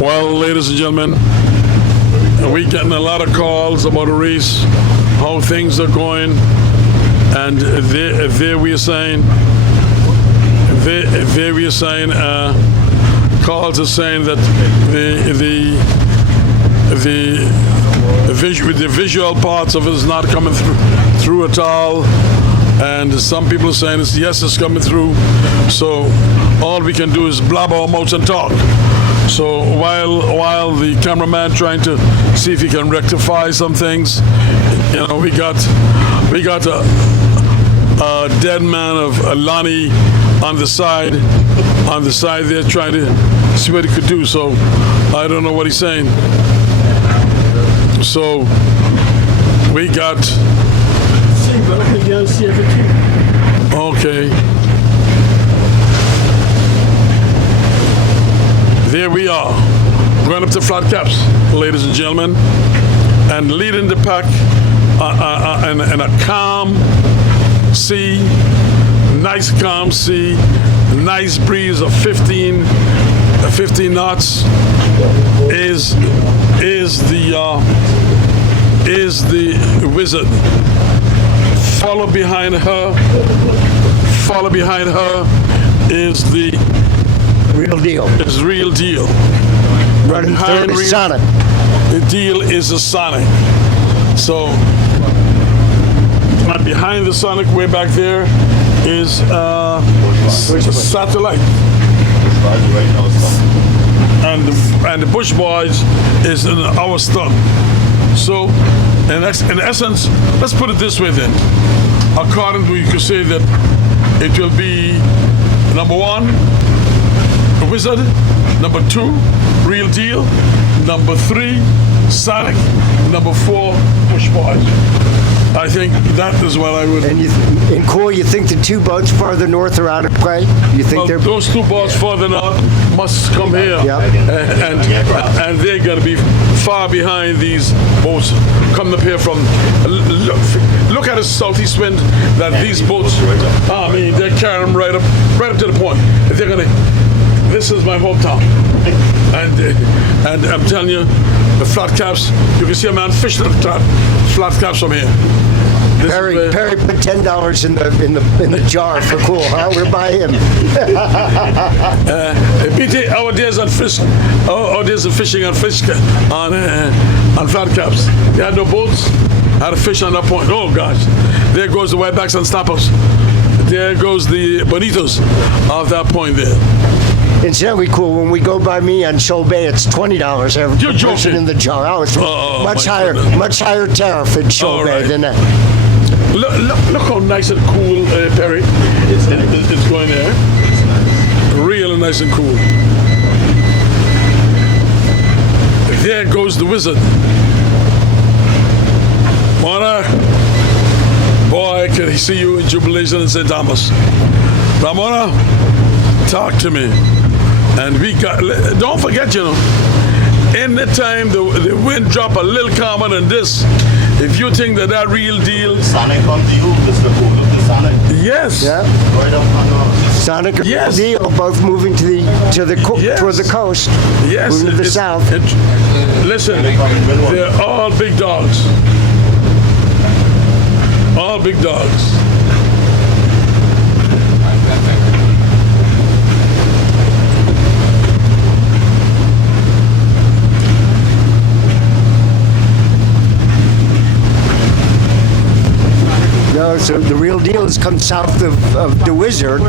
Well, ladies and gentlemen, we're getting a lot of calls about the race, how things are going, and there we are saying, calls are saying that the visual parts of it is not coming through at all, and some people are saying it's coming through. So all we can do is blab our mouths and talk. So while the cameraman trying to see if he can rectify some things, you know, we got a dead man of Lonnie on the side there trying to see what he could do. So I don't know what he's saying. So we got See, brother, can you see everything? okay. There we are, going up to flat caps, ladies and gentlemen, and leading the pack in a calm sea, nice calm sea, nice breeze of 15 knots is the Wizard. Follow behind her is the Real deal. is Real Deal. Running third is Sonic. The deal is a Sonic. So, and behind the Sonic, way back there, is Satellite. Right now, And the Bush Boys is in our stunt. So, in essence, let's put it this way then. According to, you could say that it will be number 1, Wizard, number 2, Real Deal, number 3, Sonic, number 4, Bush Boys. I think that is what I would. And in Cool, you think the two boats farther north are out of play? You think Well, they're those 2 boats further north must come here, Yeah. and they're going to be far behind these boats coming up here from. Look at the southeast wind that these boats. I mean, they're carrying them right up to the point. They're going to. This is my hometown, and I'm telling you, the flat caps. You can see a man fishing at the flat caps from here. This Perry is, put $10 in the jar for Cool, huh? We're by him. BT, our days on fish, our days of fishing on fish on flat caps. They had no boats, had to fish on that point. Oh gosh, there goes the whitebacks and snappers. There goes the bonitos of that point there. Incidentally, Cool, when we go by me on Shoal Bay, it's $20 every You're person joking. in the jar. Oh, it's Oh, much my higher, goodness. much higher tariff in Shoal All Bay right. than that. Look how nice and cool, Perry. It's going there. Really nice and cool. There goes the Wizard. Mona, boy, I can see you in jubilation in St. Thomas. Ramona, talk to me. And we got, don't forget, you know, in the time the wind drop a little calmer than this, if you think that Real Deal, Sonic come to you, Mr. Cool. Look to Sonic. yes. Yeah. Right up on Sonic and Yes. Real Deal both moving Yes. toward the coast. Yes, Moving to the it's- south. Listen, they're all big dogs. All big dogs. No, so the Real Deal has come south of the Wizard.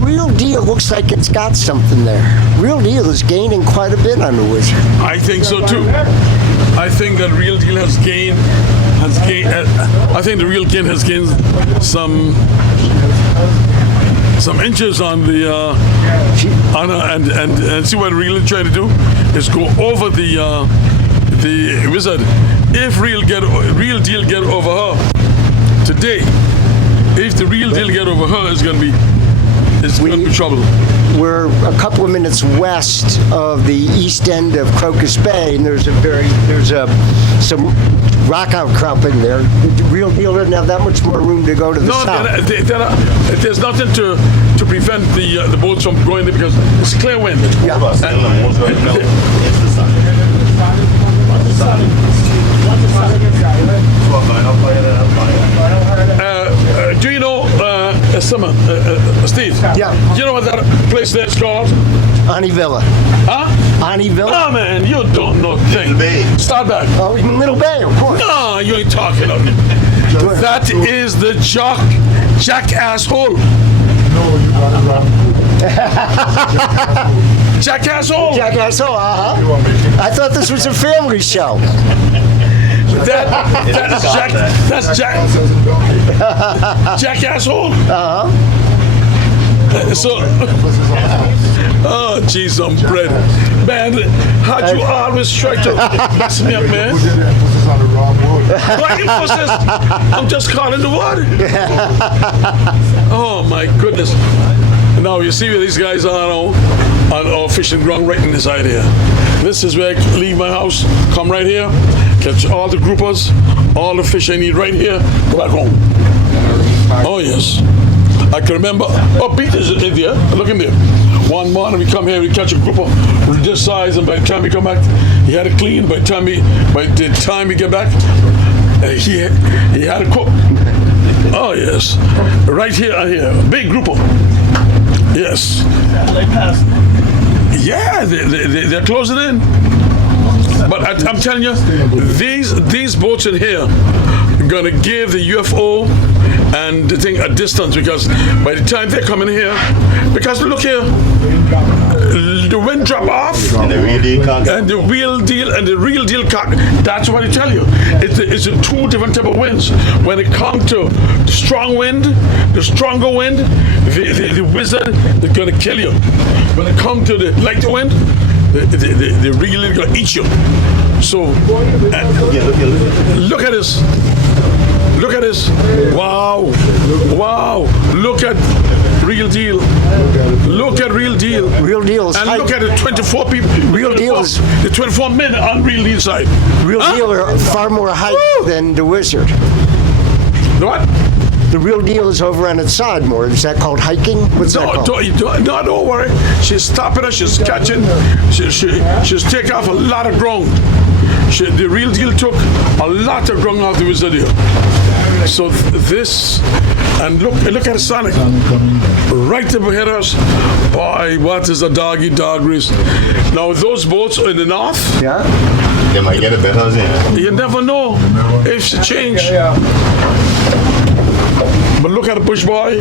Real Deal looks like it's got something there. Real Deal is gaining quite a bit on the Wizard. I think so too. I think that Real Deal has gained. I think the Real Deal has gained some inches on the and see what Real trying to do is go over the Wizard. If Real Deal get over her today, if the Real Deal get over her, it's gonna be trouble. We're a couple of minutes west of the east end of Crocus Bay, and there's some rock outcropping there. The Real Deal doesn't have that much more room to go to the No, south. there's nothing to prevent the boats from going there because it's clear wind. Yeah. But still, the most right now is the sun. Do you know Steve? Yeah. You know what that place there is called? Ani Villa. Huh? Ani Villa? Oh man, you don't know things. Bay. Start back. Oh, in Little Bay, of course. No, you ain't talking of it. That is the jackass hole. No, you got it wrong. Jackass hole. Jackass Hole, uh-huh. You are making I thought this was a family show. That's jackass hole. So, oh, jeez, I'm bread. Man, how'd you always try to mess me up, man? put the emphasis on the wrong word. What emphasis? I'm just calling the water. Oh, my goodness. Now, you see where these guys are now on our fishing ground right in this side here. This is where I leave my house, come right here, catch all the groupers, all the fish I need right here, go back home. Oh, yes. I can remember, Pete is in there, look in there. One morning we come here, we catch a grouper this size, and by the time we come back, he had it clean. By the time we get back, he had it cooked. Oh, yes. Right here, big grouper. Yes. Yeah, they're closing in. But I'm telling you, these boats in here are gonna give the UFO and the thing a distance, because by the time they're coming here, because look here, the wind drop off. And the Real Deal can't. And the Real Deal can't. That's what I tell you. It's a two different type of winds. When it comes to the strong wind, the stronger wind, the Wizard is gonna kill you. When it comes to the lighter wind, the Real Deal gonna eat you. So look at this. Look at this. Wow. Wow. Look at Real Deal. Look at Real Deal. Real Deal is And hype. look at the 24 people. Real Deal is- the 24 men on Real Deal side. Real Huh? Deal are far more hype Woo! than the Wizard. What? The Real Deal is over on its side more. Is that called hiking? What's that called? Don't worry. She's stopping us. She's catching. She's taking off a lot of ground. The Real Deal took a lot of ground off the Wizard here. So this, and look at the Sonic. Right up ahead of us. Boy, what is a dog race? Now those boats in the north, Yeah? They might get a better thing. you never know if she change. But look at the Bush Boy.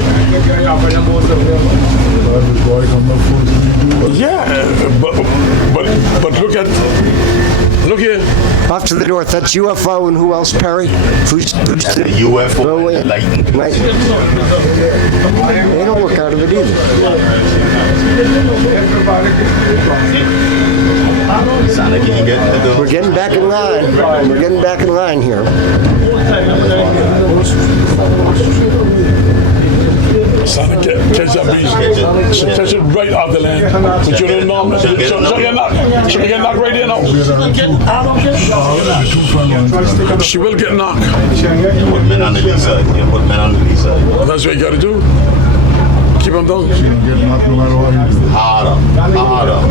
Yeah, but look here. Off to the north, that's UFO and who else, Perry? Who's The UFO and the lightning. Right. They don't work out of it either. Sonic, you can get the We're getting back in line. We're getting back in line here. Sonic, catch that beast. Catch it right off the land. But you don't know. So you're not. She will get knocked right there now. She will get knocked. put men on the lee side. You put men on the lee side. That's what you got to do. Keep them down. Get knocked no matter what you do. Harder. Get knocked.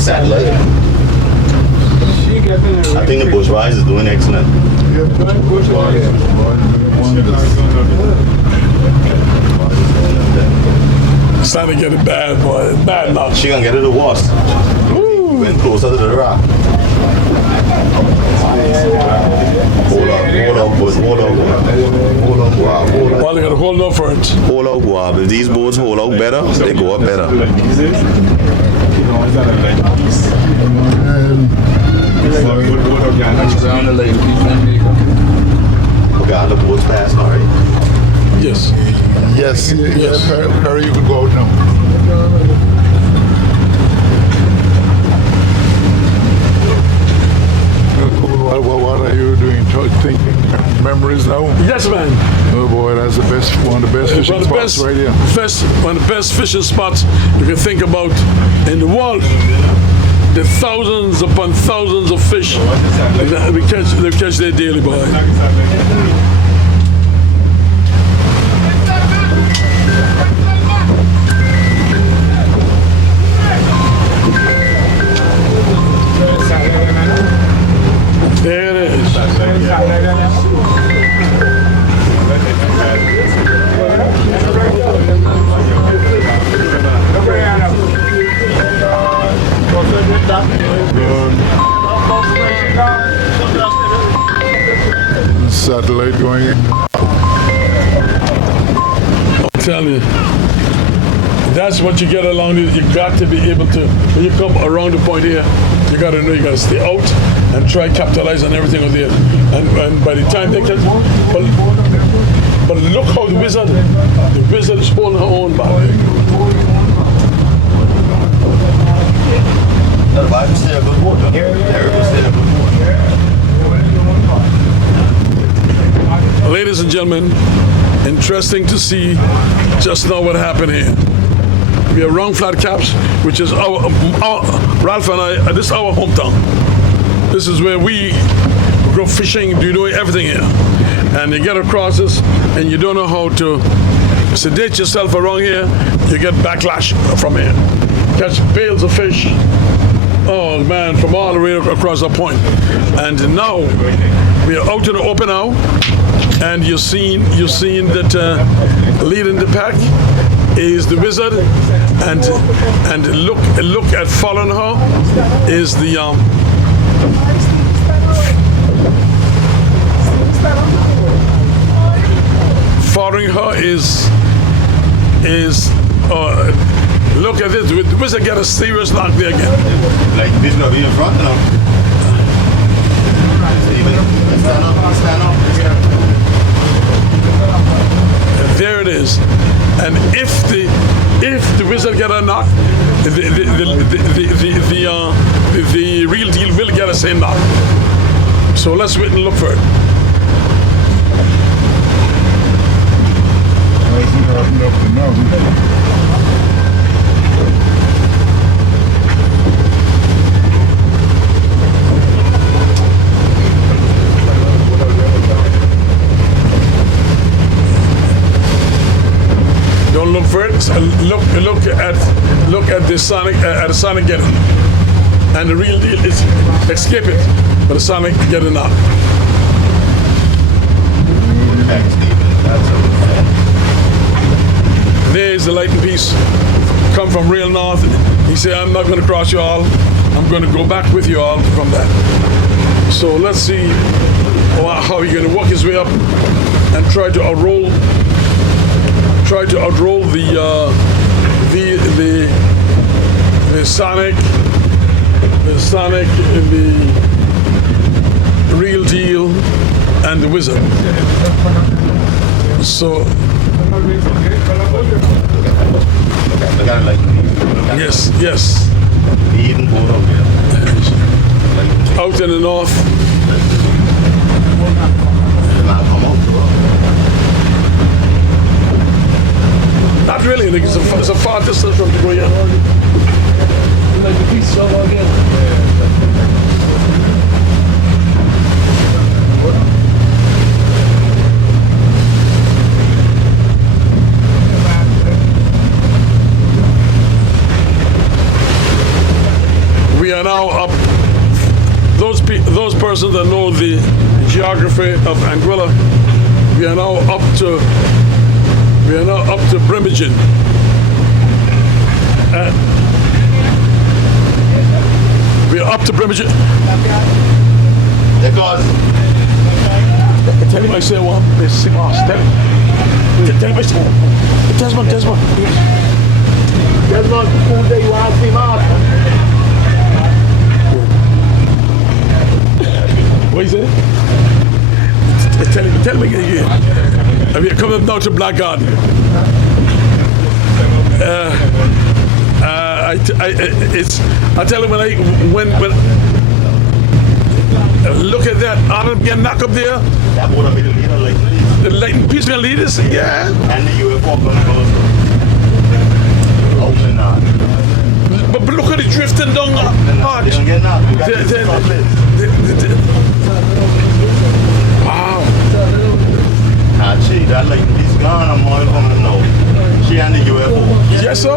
Satellite. I think the Bush Rise is doing excellent. Sonic get it bad, boy. Bad knock. She gonna get it the worst. Went closer to the rock. Hold on, Bush. Hold on. Wow, hold on. While hold no for it. hold out go up. If these boats hold out better, they go up better. We got the boats passing already. Yes. Yes, Yes. Perry, you could go out now. What are you doing? Thinking memories now? Yes, man. Oh boy, that's the best one of the best fishing spots right here. One of the best fishing spots you can think about in the world. The thousands upon thousands of fish that they catch their daily, boy. There it is. Satellite going in. I'm telling you, that's what you get along. You got to be able to, when you come around the point here, you got to know you got to stay out and try capitalize on everything out there. And by the time they catch, but look how the wizard is holding her own back. The Bible said a good water. There said a good Ladies and gentlemen, interesting to see just now what happened here. We are Round Flat Caps, which is our Ralph and I, this is our hometown. This is where we go fishing, do everything here. And you get across this and you don't know how to sedate yourself around here, you get backlash from here. Catch bales of fish, oh man, from all the way across the point. And now we are out in the open now, and you're seeing that leading the pack is the wizard, and look at following her is the following her is look at this. The wizard get a serious knock there again. Like this gonna be in front now. Stand up. There it is. And if the wizard get a knock, the real deal will get a same knock. So let's wait and look for it. Don't look for it. Look at the Sonic getting, and the real deal is escape it, but the Sonic getting out. There's the lighting piece. Come from real north. He said, "I'm not going to cross you all. I'm going to go back with you all from that." So let's see how he's going to work his way up and try to outroll the Sonic, the real deal, and the wizard. So yes. Even boat out there. Out in the north. Now come up. Not really. It's a far distance from Korea. Like the piece of again. We are now up. Those persons that know the geography of Anguilla, we are now up to Brimagin. We are up to Brimagin. There goes. I tell you, I say one, they sing off steady. Desmond. Desmond, who day you ask me, Mark? What you say? Tell me again. Have you come up now to Black Garden? I tell you when look at that, Arnold being knocked up there. That would have been the leader like this. The Lighten Peace gonna lead us, yeah. And the UFO gonna go open on. But look at it drifting down the They arch. don't get knocked. We got The- this the- stop this. Wow. Nah, she, that like this gone, I'm all coming now. She and the UFO. Yes, sir.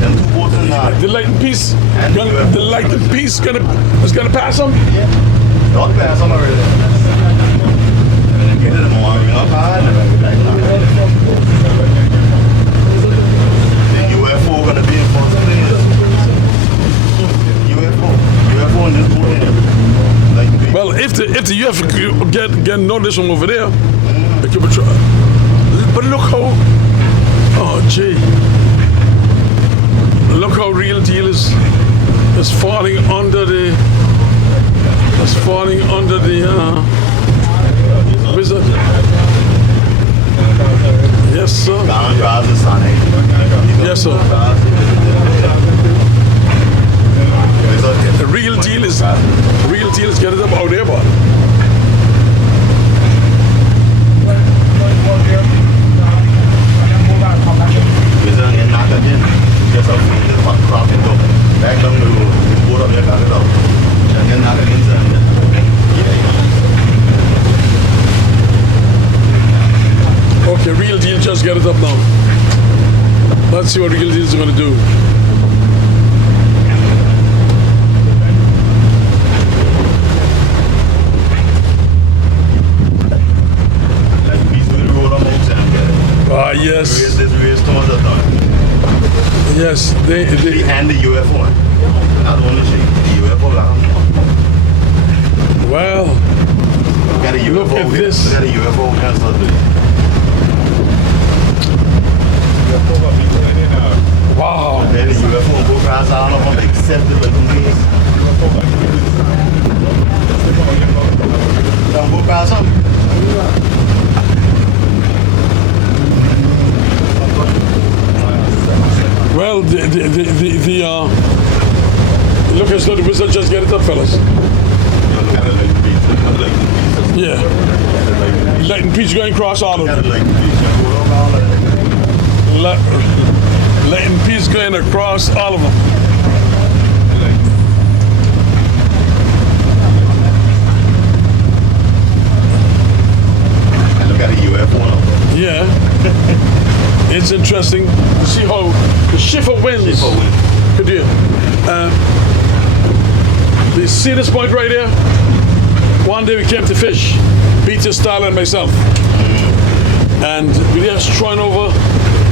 Them two boats in that. The Lighten Peace, And the Lighten Peace is gonna pass them. Don't pass them already. Get it more, you know, the UFO gonna be in first place. UFO in this boat here. Like, Well, if the UFO get notice from over there, they could be but look how, oh gee, look how Real Deal is falling under the wizard. Yes, sir. down drives the sun, eh? Yes, sir. The Real Deal is getting up out there, but. Wizard get knocked again. Just a crop and go back down the road. This boat up there, got it out. And get knocked again, sir. Okay, Real Deal just get it up now. Let's see what Real Deal is going to do. Like, peace with the road on Mount Ah, yes, This race towards the done. yes. She and the UFO. Not only she, the UFO got Well, a UFO. Look at here. this. Got a UFO here, so wow. then the UFO go across all of them except the little piece. Don't go across them. Well, look as though the wizard just get it up, fellas. Look at the little piece. Look at the little piece. Yeah. Lighten Peace going across all of Look at them. the little piece. Go over all of them. Lighten Peace going across all of them. And look at the UFO now. Yeah. It's interesting to see how the shifter wins. Shifter wins. Could you? You see this point right here? One day we came to fish, Peter, Starla, and myself. And we were just trying over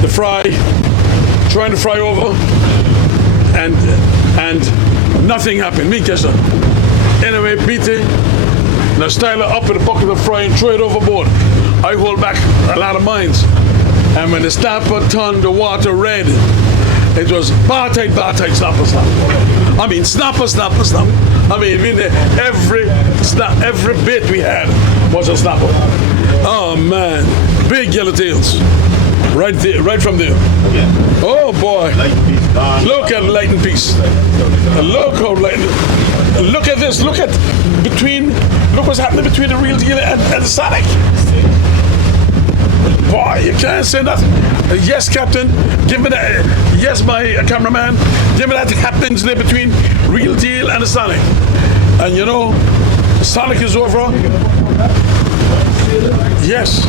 the fry, trying to fry over, and nothing happened. Me catch her. Anyway, Peter, now Starla up with a bucket of fry and throw it overboard. I hold back a lot of mines. And when the snapper turned the water red, it was bar tight, snapper. I mean, snapper. I mean, every bit we had was a snapper. Oh man, big yellowtails, right there, right from there. Yeah. Oh boy, Light piece gone. look at Lighten Peace. Look how Lighten. Look at this. Look what's happening between the Real Deal and the Sonic. Boy, you can't say nothing. Yes, Captain. Give me that. Yes, my cameraman. Give me that happens there between Real Deal and the Sonic. And you know, Sonic is over. Yes.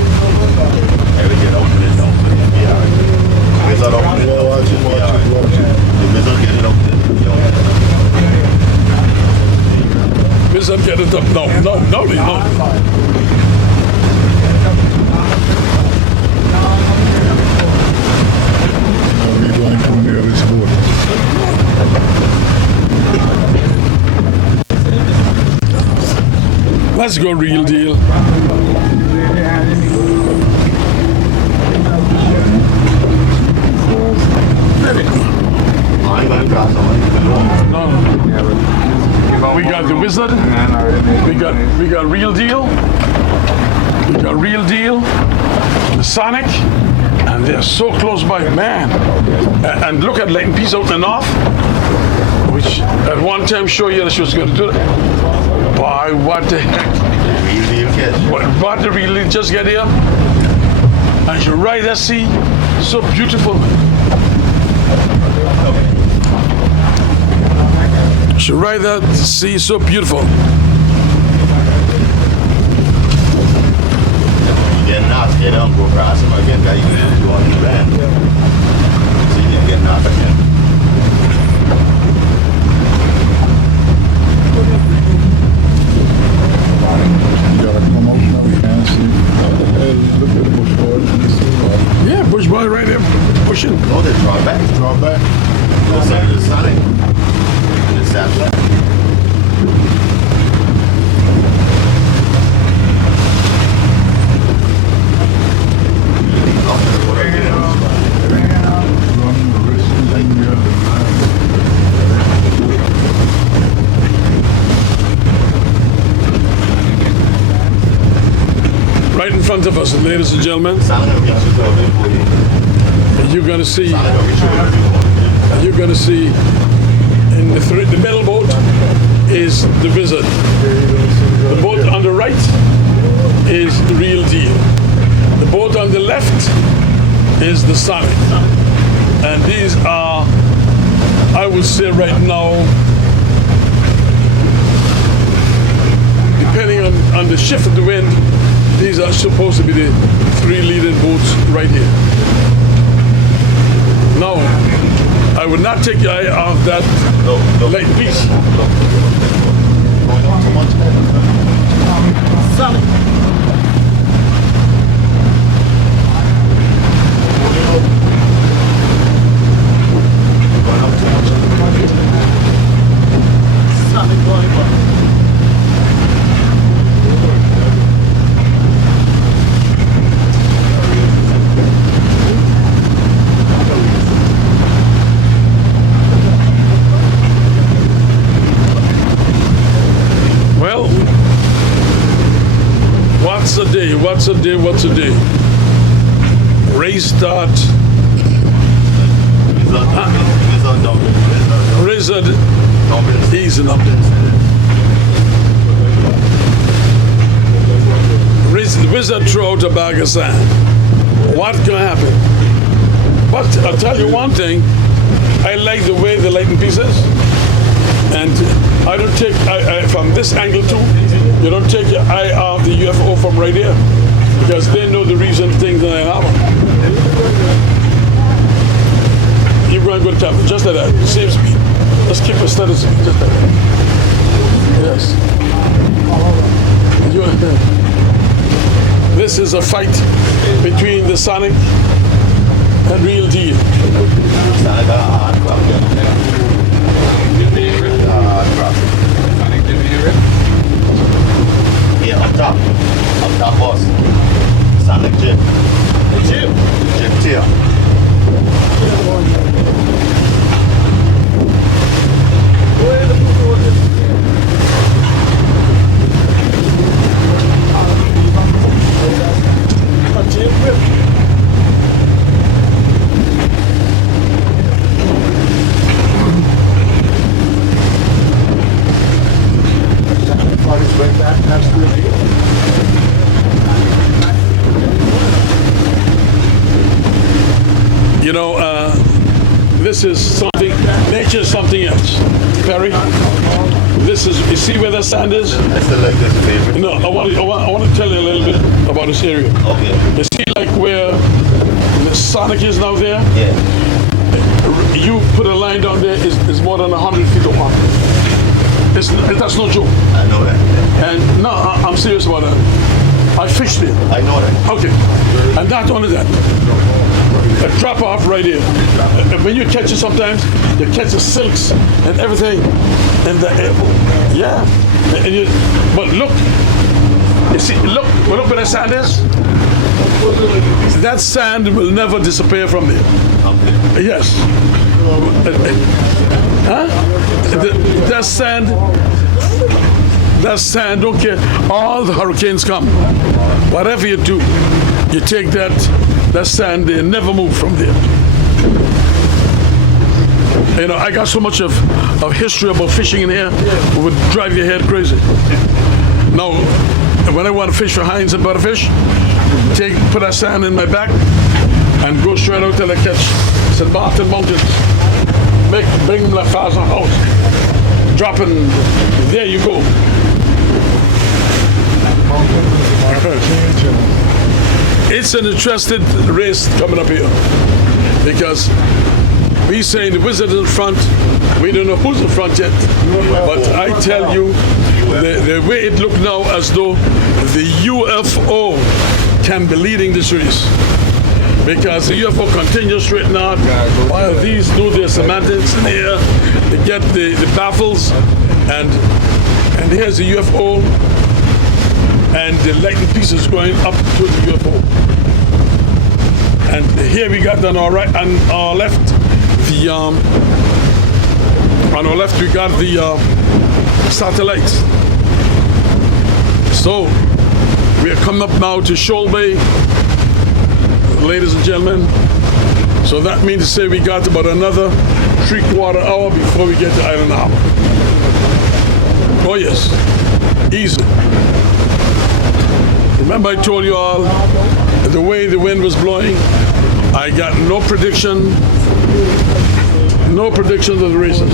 Every get open it down. Yeah. Wizard open it down. Watch it. The wizard get it up there. Wizard get it up. No. Are we going too near this boat? Let's go real deal. I ain't gonna cross someone. No. We got the Wizard. We got real deal. We got real deal. The Sonic. And they're so close by, man. And look at Leighton Peace out in the north, which at one time showed you that she was going to do that. Boy, what the heck? Real deal catch. What the really just get here? And you ride that sea, so beautiful. You ride that sea, so beautiful. Get knocked, get on, go across him again, guy, you want in the van. So you get knocked again. You gotta come out now, we can't see. Hey, look at the bush board. Can you see that? Yeah, Bush Boy right there pushing. No, they draw back. Draw back. Go side to the Sonic. And it's that flat. Run the risk and then Right in front of us, ladies and gentlemen, Sonic will reach you out there for you. you're gonna see, Sonic will reach you out you're gonna see in the middle boat is the Wizard. The boat on the right is the real deal. The boat on the left is the Sonic. And these are, I would say right now, depending on the shift of the wind, these are supposed to be the three leading boats right here. Now, I would not take your eye off that Leighton Peace. Going on too much. Going up too much. Well, what's a day? What's a day? What's a day? Race start. Wizard easing up. Wizard throw out a bag of sand. What can happen? But I'll tell you one thing. I like the way the Leighton Peace is. And I don't take, from this angle too, you don't take your eye off the UFO from right here. Because they know the reason things that happen. You're going to go tap just like that, same speed. Let's keep a steady speed, just like that. Yes. This is a fight between the Sonic and Real Deal. Sonic got a hard crop, hard crop. Sonic, give me a rip. Yeah, up top boss. Sonic Jib. Jib tier. You know, this is something, nature is something else. Perry, this is, you see where the sand is? I still like this favorite. No, I want to tell you a little bit about this area. Okay. You see like where the Sonic is now there? Yeah. You put a line down there, is more than 100 feet apart. That's no joke. I know that. And no, I'm serious about that. I fished it. I know that. Okay. And not only that, a drop off right here. When you catch it sometimes, you catch the silks and everything. And the, yeah. And you, but look, You see, look where that sand is. That sand will never disappear from there. Yes. Huh? That sand, don't care. All the hurricanes come. Whatever you do, you take that sand, they never move from there. You know, I got so much of history about fishing in here, it would drive your head crazy. Now, when I want to fish for Heinz and butterfish, put that sand in my back and go straight out till I catch St. Martin Mountains. Bring them like far as a house. Dropping, there you go. It's an interesting race coming up here because we saying the Wizards in front, we don't know who's in front yet, but I tell you, the way it looks now as though the UFO can be leading this race. Because the UFO continues straight out while these do their semantics in here, they get the baffles, and here's the UFO, and the lightning pieces going up to the UFO. And here we got on our right, on our left, on our left we got the satellites. So we are coming up now to Shoal Bay, ladies and gentlemen. So that means to say we got about another 3/4 hour before we get to Island Harbor. Oh yes, easy. Remember I told you all the way the wind was blowing? I got no predictions of the races.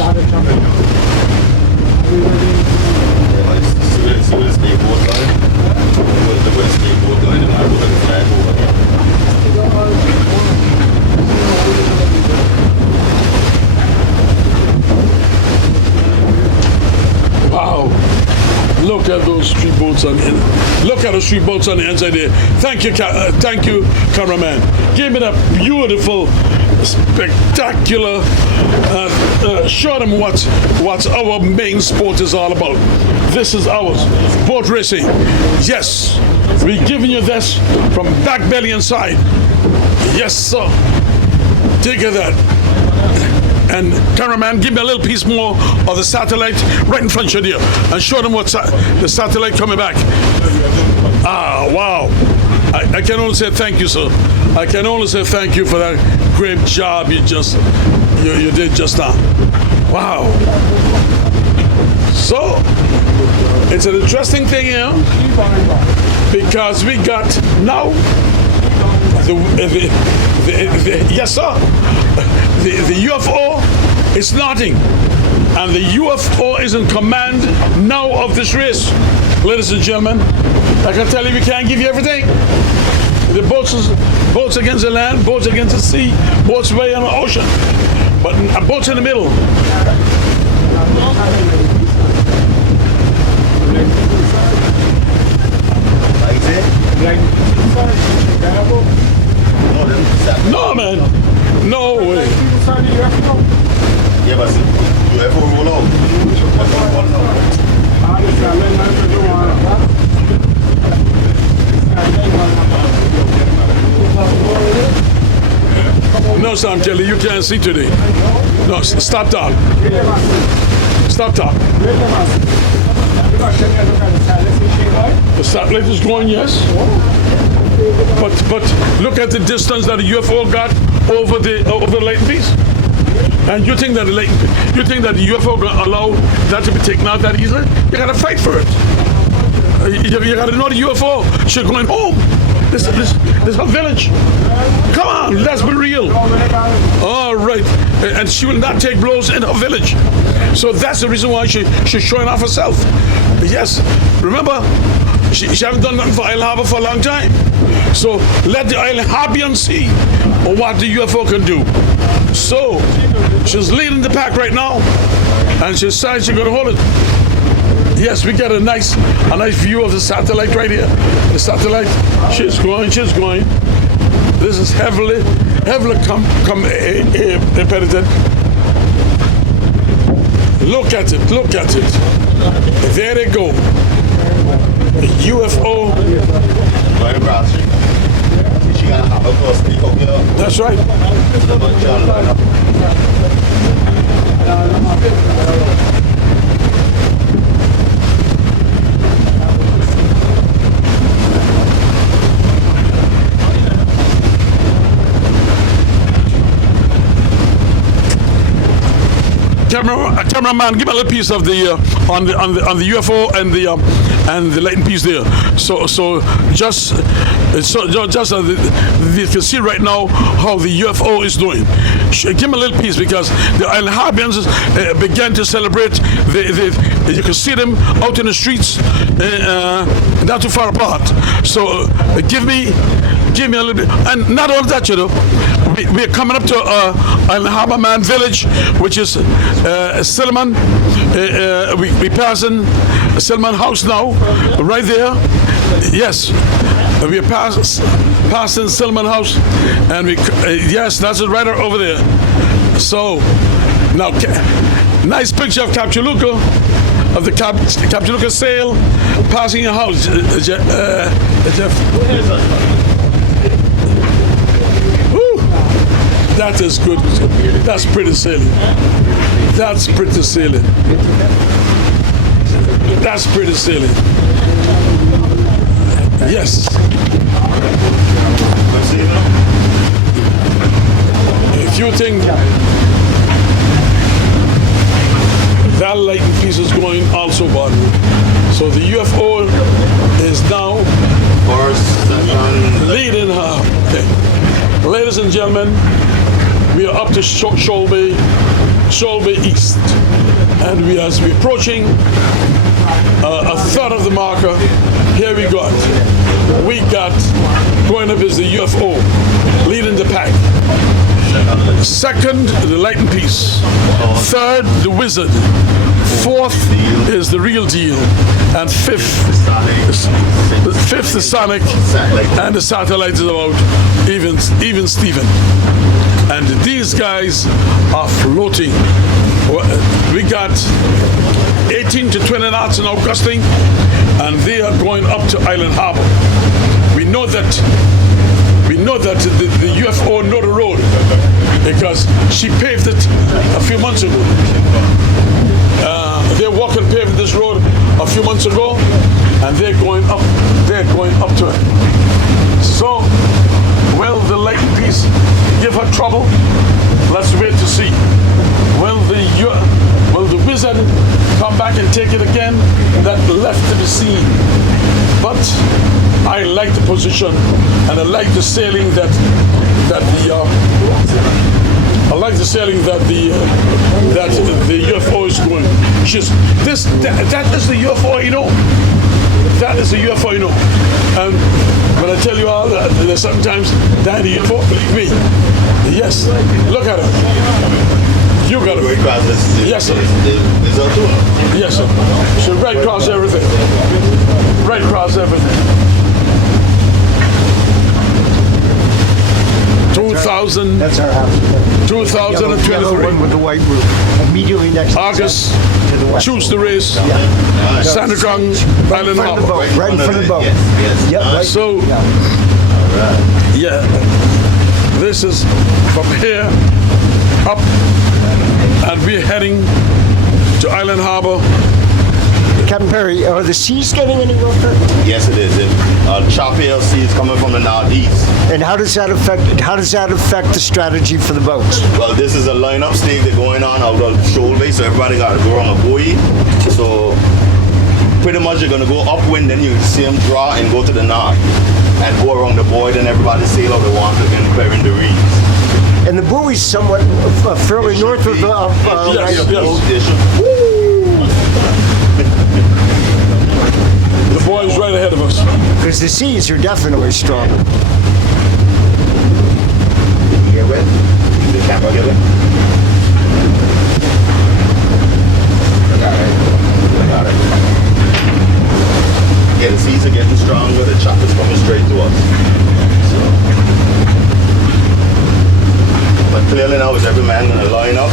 Wow. Look at those three boats on the look at those three boats on the inside there. Thank you, cameraman. Give me that beautiful, spectacular. Show them what our main sport is all about. This is ours, boat racing. Yes, we're giving you this from back belly inside. Yes, sir. Take care of that. And cameraman, give me a little piece more of the satellite right in front of you there, and show them what the satellite coming back. Ah, wow. I can only say thank you, sir. I can only say thank you for that great job you did just now. Wow. So, it's an interesting thing here, because we got now yes, sir. The UFO is nothing, and the UFO is in command now of this race. Ladies and gentlemen, I can tell you we can't give you everything. The boats against the land, boats against the sea, boats way on the ocean, but boats in the middle. No, man. No way. Yeah, but UFO roll out. No, Sam Kelly, you can't see today. No, stop talk. Stop talk. The satellite is going, yes. But look at the distance that the UFO got over the latent piece. And you think that the UFO gonna allow that to be taken out that easily? You gotta fight for it. You gotta know the UFO. She's going home. This is her village. Come on, let's be real. All right. And she will not take blows in her village. So that's the reason why she's showing off herself. Yes. Remember, she haven't done nothing for Isle Harbor for a long time. So let the Isle Harbians see what the UFO can do. So she's leading the pack right now, and she decides she's going to hold it. Yes, we get a nice view of the satellite right here. The satellite, she's going. This is heavily impeded. Look at it. There they go. UFO. Going across street. She got a hop across the over here. That's right. To the bunch of line up. Cameraman, give me a little piece of the on the UFO and the light piece there. So just you can see right now how the UFO is doing. Give me a little piece because the Island Harbians began to celebrate. You can see them out in the streets, not too far apart. So give me a little bit, and not all that, you know. We're coming up to Island Harbor Man Village, which is Silliman. We passing Silliman House now, right there. Yes, we are passing Silliman House, and yes, that's it right over there. So now, nice picture of Capchuluca, of the Capchuluca sail passing a house. Jeff. That is good. That's pretty sailing. That's pretty sailing. That's pretty sailing. Yes. If you think that lighting piece is going also bad. So the UFO is now leading her. Okay. Ladies and gentlemen, we are up to Shoal Bay East, and as we're approaching a third of the marker, here we got going up is the UFO leading the pack. Second, the lighting piece. Third, the Wizard. Fourth is the Real Deal, and fifth, the Sonic, and the satellite is about even Steven. And these guys are floating. We got 18 to 20 knots now gusting, and they are going up to Island Harbor. We know that the UFO know the road because she paved it a few months ago. They're walking paving this road a few months ago, and they're going up to it. So, will the light piece give her trouble? Let's wait to see. Will the Wizard come back and take it again? That left to be seen. But I like the position, and I like the sailing that the UFO is going. That is the UFO, you know. That is the UFO, you know. And when I tell you all that, sometimes that the UFO, believe me. Yes, look at it. You got it. Yes, sir. Yes, sir. So right across everything. Right across everything. 2000. That's our house. 2023. Yellow one with the white roof. Immediately next August. to the west. Choose the race. Santa Cruz, Island Harbor. Right in front of the boat. Yes. Yep, right. So, yeah, this is from here up, and we're heading to Island Harbor. Captain Perry, are the seas getting any rougher? Yes, it is. Choppy sea is coming from the northeast. And how does that affect the strategy for the boats? Well, this is a lineup stage that's going on out of Shoal Bay, so everybody got to go around a buoy. So pretty much you're going to go upwind, then you see them draw and go to the north and go around the buoy, then everybody sail out the water again, clearing the reefs. And the buoy's somewhat fairly north of the... The boys right ahead of us. Because the seas are definitely stronger. Get wet? The camera get wet? Got it. Yeah, the seas are getting stronger, the chop is coming straight to us. So. But clearly now is every man gonna line up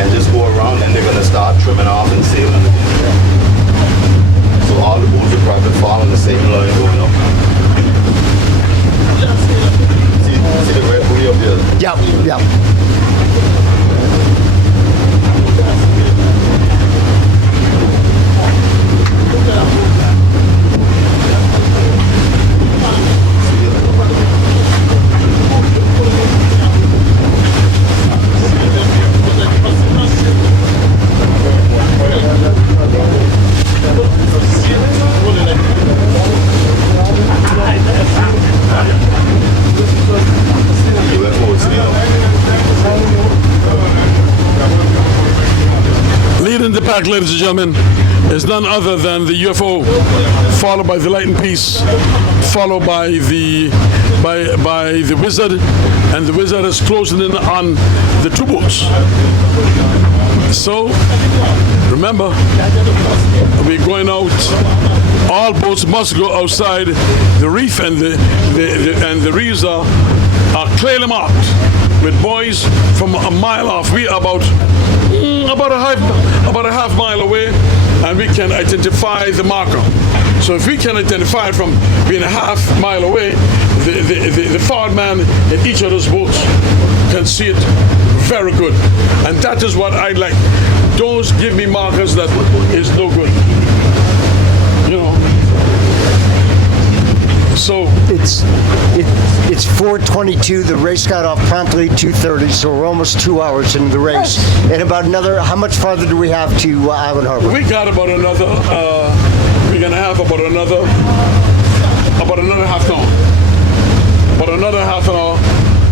and just go around, and they're gonna start trimming off and sailing again. So all the boats are probably following the same line going up. See the red buoy up here? Yep, yep. UFO, see them? Leading the pack, ladies and gentlemen, is none other than the UFO, followed by the Light and Peace, followed by the Wizard, and the Wizard is closing in on the two boats. So remember, we're going out. All boats must go outside the reef, and the reefs are clearly marked with buoys from a mile off. We are about a half mile away, and we can identify the marker. So if we can identify it from being a half mile away, the forward man in each of those boats can see it very good. And that is what I like. Don't give me markers that is no good. You know. So It's 4:22. The race got off promptly 2:30, so we're almost 2 hours into the race. And about another, how much farther do we have to Island Harbor? we got about another. We're gonna have about another half an hour. About another half an hour,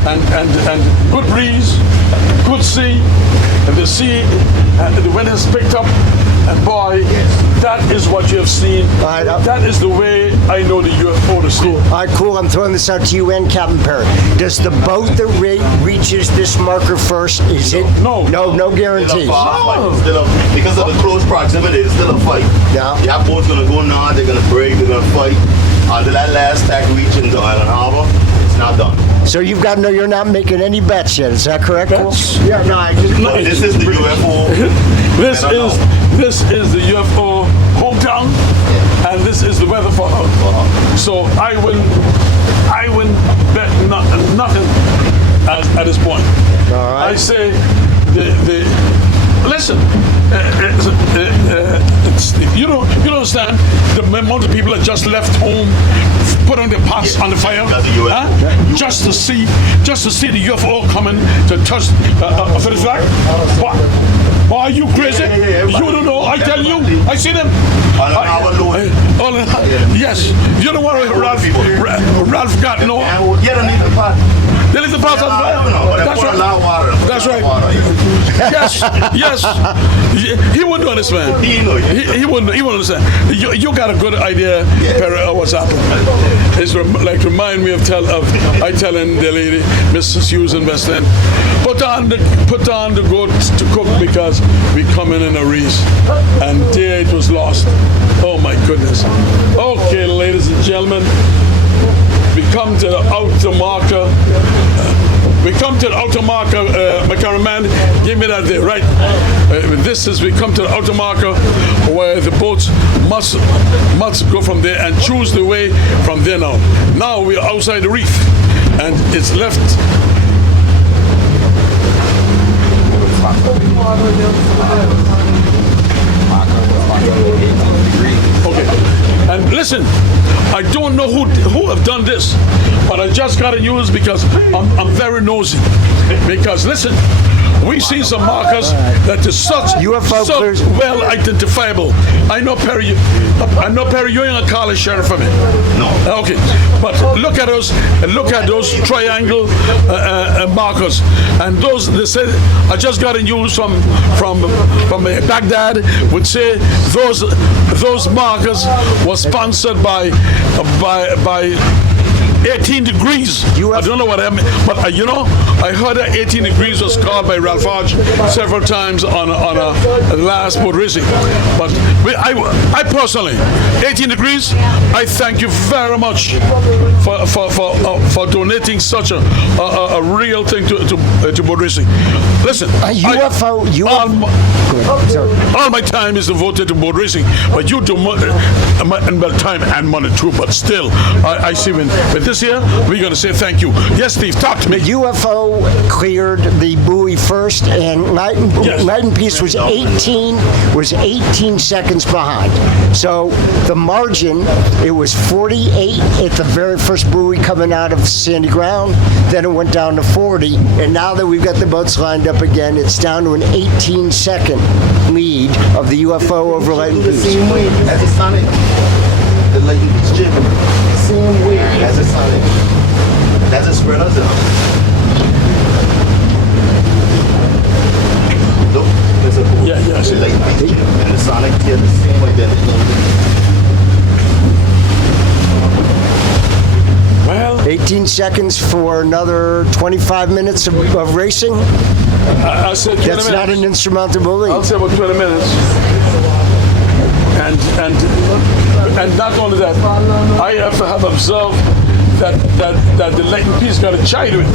and good breeze, good sea, and the sea, the wind has picked up, and boy, that is what you have seen. right, that is the way I know the UFO to see. All right, cool. I'm throwing this out to you and Captain Perry. Does the boat that reaches this marker first, is it? No. No guarantees. Still a fight. It's still a, because of the close proximity, it's still a fight. Yeah. That boat's gonna go now, they're gonna break, they're gonna fight. Until that last tack reach into Island Harbor, it's not done. So you're not making any bets yet. Is that correct? Cool? Yeah, no, I just... But this is the UFO. This is the UFO hometown, and this is the weather for her. So I wouldn't bet nothing at this point. All right. I say listen. You don't understand the amount of people that just left home, put on their pots on the fire, That's the US. huh? just to see the UFO coming to touch for the flag. What? Are you crazy? Yeah, You don't know. I tell you, I see them. Island Harbor load. Yes. You know what Ralph got? No. Yeah, they need the pot. They leave the pots on the I don't know, fire. but they That's put a right. lot of water. That's right. Water. Yes. He wouldn't understand. He know. He wouldn't understand. You got a good idea, Perry, of what's happening. It's like remind me of I telling the lady, Mrs. Susan West End, put on the goat to cook because we coming in a race, and there it was lost. Oh my goodness. Okay, ladies and gentlemen, we come to the outer marker. We come to the outer marker, my cameraman, give me that there, right? We come to the outer marker where the boats must go from there and choose the way from there now. Now we're outside the reef, and it's left. Okay, and listen, I don't know who have done this, but I just got to use because I'm very nosy. Because listen, we see some markers that is such UFO clears. well identifiable. I know Perry, you ain't a college sheriff for me. No. Okay, but look at those triangle markers, and those they said I just got a news from Baghdad would say those markers were sponsored by 18 degrees. I don't know what I mean, but I heard that 18 degrees was called by Ralph Hodge several times on a last boat racing. But I personally, 18 degrees. I thank you very much for donating such a real thing to boat racing. Listen, UFO. All my time is devoted to boat racing, but you do time and money too. But still, I see but this year we're going to say thank you. Yes, Steve, talk to me. UFO cleared the buoy first, and Light and Peace was 18 seconds behind. So the margin, it was 48 at the very first buoy coming out of sandy ground. Then it went down to 40, and now that we've got the boats lined up again, it's down to an 18-second lead of the UFO over Light and The Peace. same way as a Sonic. The Lighten Peace Jib. Same way as a Sonic. That's a spread us out. Look, there's a Yeah, I see. the Lighten Peace Jib. And the Sonic here the same way then. Well, 18 seconds for another 25 minutes of racing. I said 20 That's not minutes. an insurmountable lead. I'll say about 20 minutes. And not only that, I have observed that the Light and Peace got a chide to it.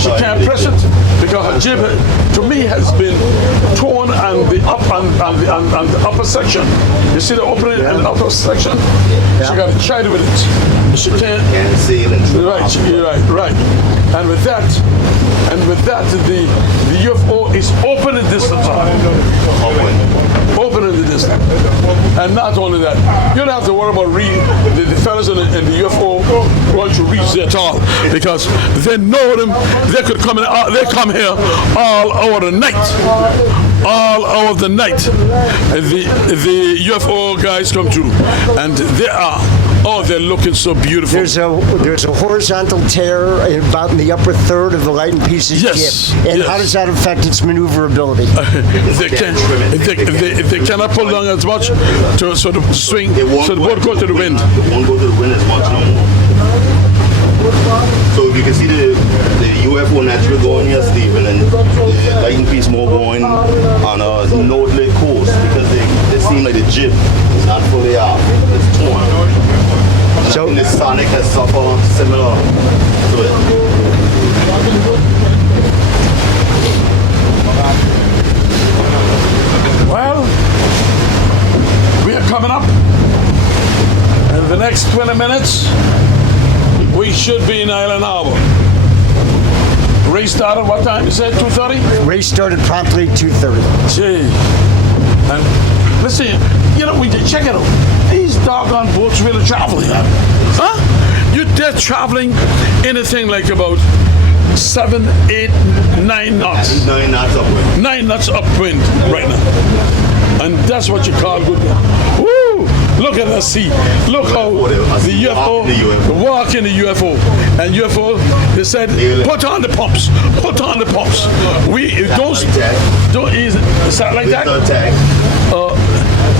She can't press it because her jib, to me, has been torn on the upper section. You see the opening and the upper section? She got a chide with it. She can't. And sail and trip. Right, you're right. And with that, the UFO is opening distance. Opening the distance. And not only that, you don't have to worry about the fellas in the UFO going to reach there at all, because they know them. They could come in. They come here all hour of the night. All hour of the night. The UFO guys come through, and they are. Oh, they're looking so beautiful. There's a horizontal tear about in the upper third of the Light and Peace's Yes, jib. And yes. how does that affect its maneuverability? If they cannot pull down as much to sort of swing, so the boat go to the wind. It won't go to the wind as much no more. So if you can see the UFO naturally going here, Stephen, and the Light and Peace more going on a northerly course because they seem like the jib is not fully out. It's torn. And So- I think the Sonic has suffered similar to it. Well, we are coming up. In the next 20 minutes, we should be in Island Harbor. Race started what time? You said 2:30? Race started promptly at 2:30. Gee. And listen, we did check it out. These doggone boats really traveling. Huh? They're traveling anything like about 7, 8, 9 knots. 9 knots upwind. 9 knots upwind right now. And that's what you call good. Woo! Look at the sea. Look how the UFO, walk in the UFO. And UFO, they said, put on the pumps. Put on the pumps. We don't ease it. Is that like that? Attack.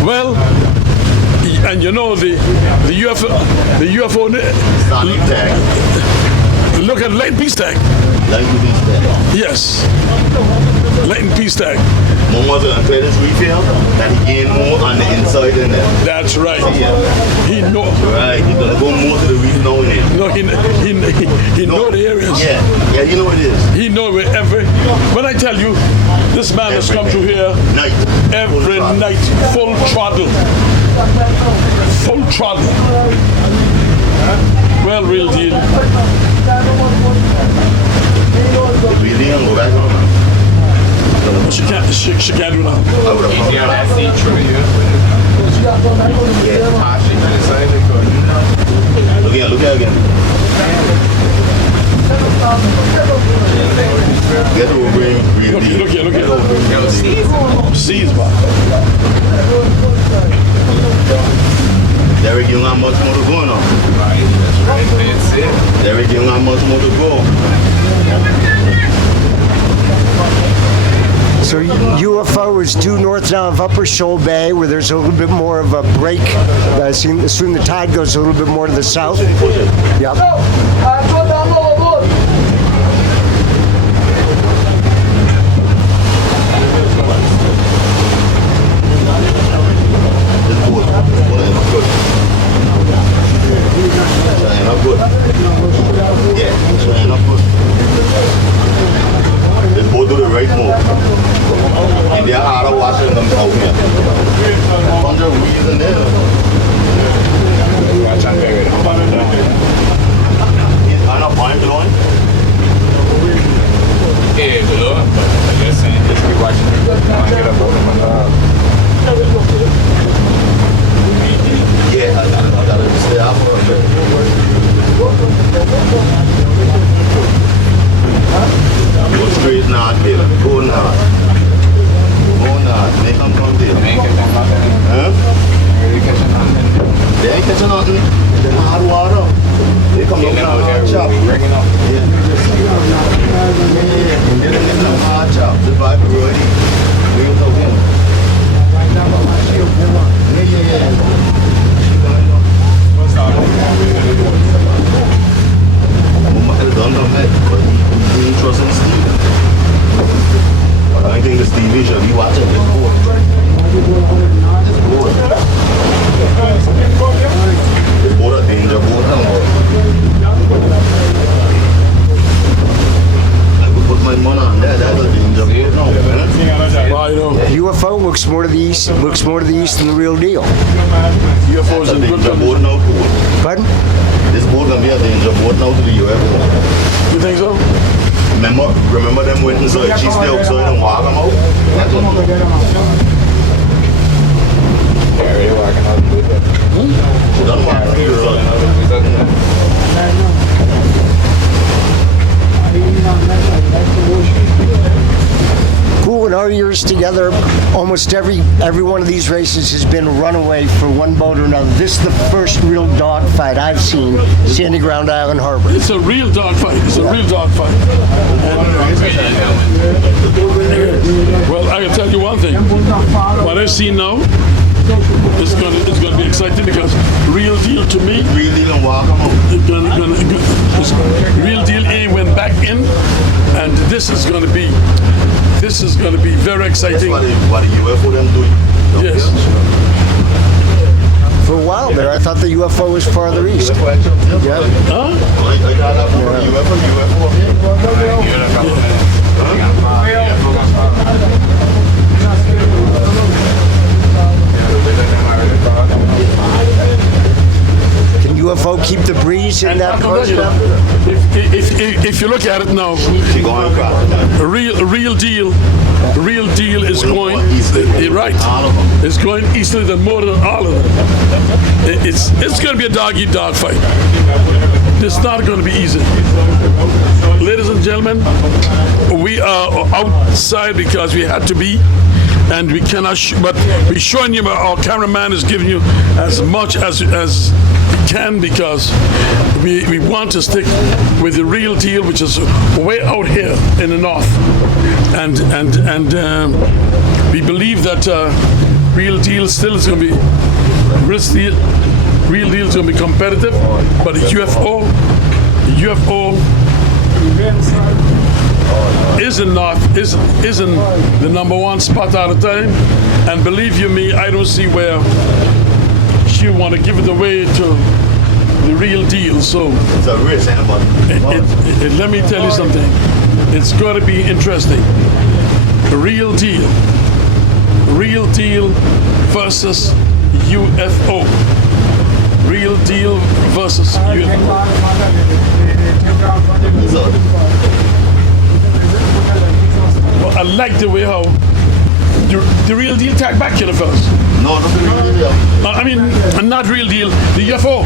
Well, and the UFO, Sonic tag. look at Light and Peace tag. Light and Peace tag. Yes. Light and Peace tag. More to clear this refill, that he gain more on the inside than that. That's right. Yeah. He know. Right, he's gonna go more to the reef now in it. No, he know the areas. Yeah, you know what it is. He know wherever. When I tell you, this man has come through here Night. every night, full throttle. Full throttle. Well, real deal. If we leave and go back home, She can't do that. I would have Yeah, that's the true, yeah. Look at again. Get over him, breathe Look deep. here. Yo, see? Seas, man. Derek, you don't have much more to go now. Right, that's right. That's it. Derek, you don't have much more to go. So UFO is due north now of Upper Shoal Bay, where there's a little bit more of a break. Assume the tide goes a little bit more to the south. Yep. This boat, good. Trying up good. Yeah, trying up good. This boat do the right move. In their harder water, watching them out here. 100 wheels in there. Watch and bury it. I'm not point blowing. Yeah, below. I'm just saying, just keep watching it. And get up over my dog. Yeah, I gotta stay out for a bit. Go straight north there. Go north. Go north. Make them come there. They ain't catching nothing. Huh? They catching nothing. They ain't catching nothing. They hard water. They come Getting down out hard there, chop. bringing up. Yeah. They don't get no hard chop. The vibe already. Wheels up in. Yeah. Mama done that, but he ain't trusting Steve. But I think the Stevie should be watching this board. This board. This board a danger board now. I would put my money on that. That's a danger board now. Well, you know, UFO looks more to the east than the real deal. UFOs That's a in good danger condition. board now too. Pardon? This board gonna be a danger board now to the UFO. You think so? Remember them went inside, she stay outside and walk them out? That's what Yeah, they walking out the window. she done walk them They rolling outside. out the window. Cool, in our years together, almost every one of these races has been a runaway for one boat or another. This is the first real dogfight I've seen, Sandy Ground Island Harbor. It's a real dogfight. It's a real dogfight. Well, I can tell you one thing. What I've seen now, it's gonna be exciting because real deal to me. Really and walk them out. Real deal A went back in, and this is going to be very That's exciting. what the UFO them doing. Yes. For a while there, I thought the UFO was farther east. UFO action. Yeah. Huh? I got that from UFO. Give it a couple minutes. They got five. Yeah, they got five. Can UFO keep the breeze in that After that, you car? know, if you look at it now, She going across, man. a real deal is going eastly. you're right. All of them. It's going eastly than more than all of them. It's going to be a dog eat dog fight. It's not going to be easy. Ladies and gentlemen, we are outside because we had to be, and we cannot. But we're showing you. Our cameraman is giving you as much as he can because we want to stick with the real deal, which is way out here in the north, and we believe that real deal still is going to be risky. Real deal is going to be competitive, but the UFO is in the number one spot at a time, and believe you me, I don't see where she want to give it away to the real deal. So It's a race, anybody. let me tell you something. It's going to be interesting. Real deal versus UFO. Real deal versus UFO. Well, I like the way how the real deal tag back here first. No, that's the real deal. I mean, not real deal, the UFO.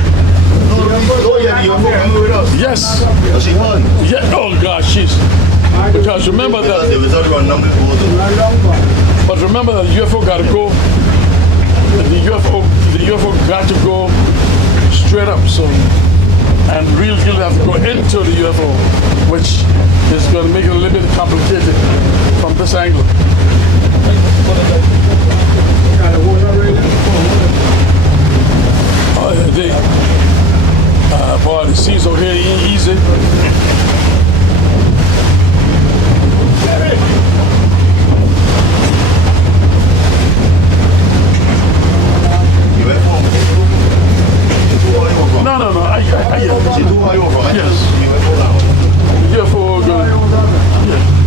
Oh, yeah, the UFO coming with us. Yes. Oh, she won. Yeah. Oh gosh, she's. Because remember Because that. they was already on number four. But remember that UFO got to go. The UFO got to go straight up. So, and real deal have to go into the UFO, which is going to make it a little bit complicated from this angle. Boy, the seas over here ain't easy. UFO. No. I She too high over, man. Yes. UFO now. UFO going. Yeah.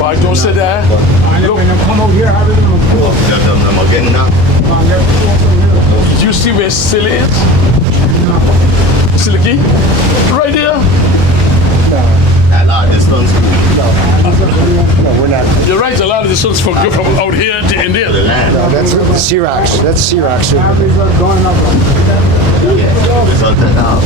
Why don't say that? Look, Come over here, have it in the pool. I'm getting that. you see where Silly is? Silly Key? Right there. At large distance, No, we're not. You're right, a lot of the sons from out here to in there. the land. No, that's the Xerox. That's Xerox. These are going up. It's on that now.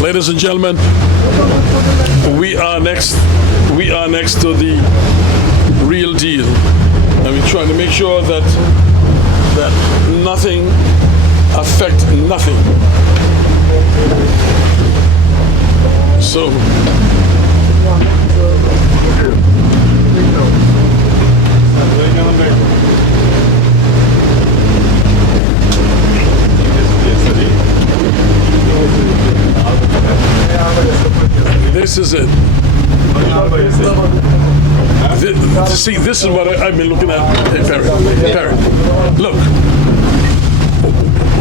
Ladies and gentlemen, we are next to the real deal. And we're trying to make sure that nothing affect nothing. So this is it. See, this is what I've been looking at. Hey, Perry, look.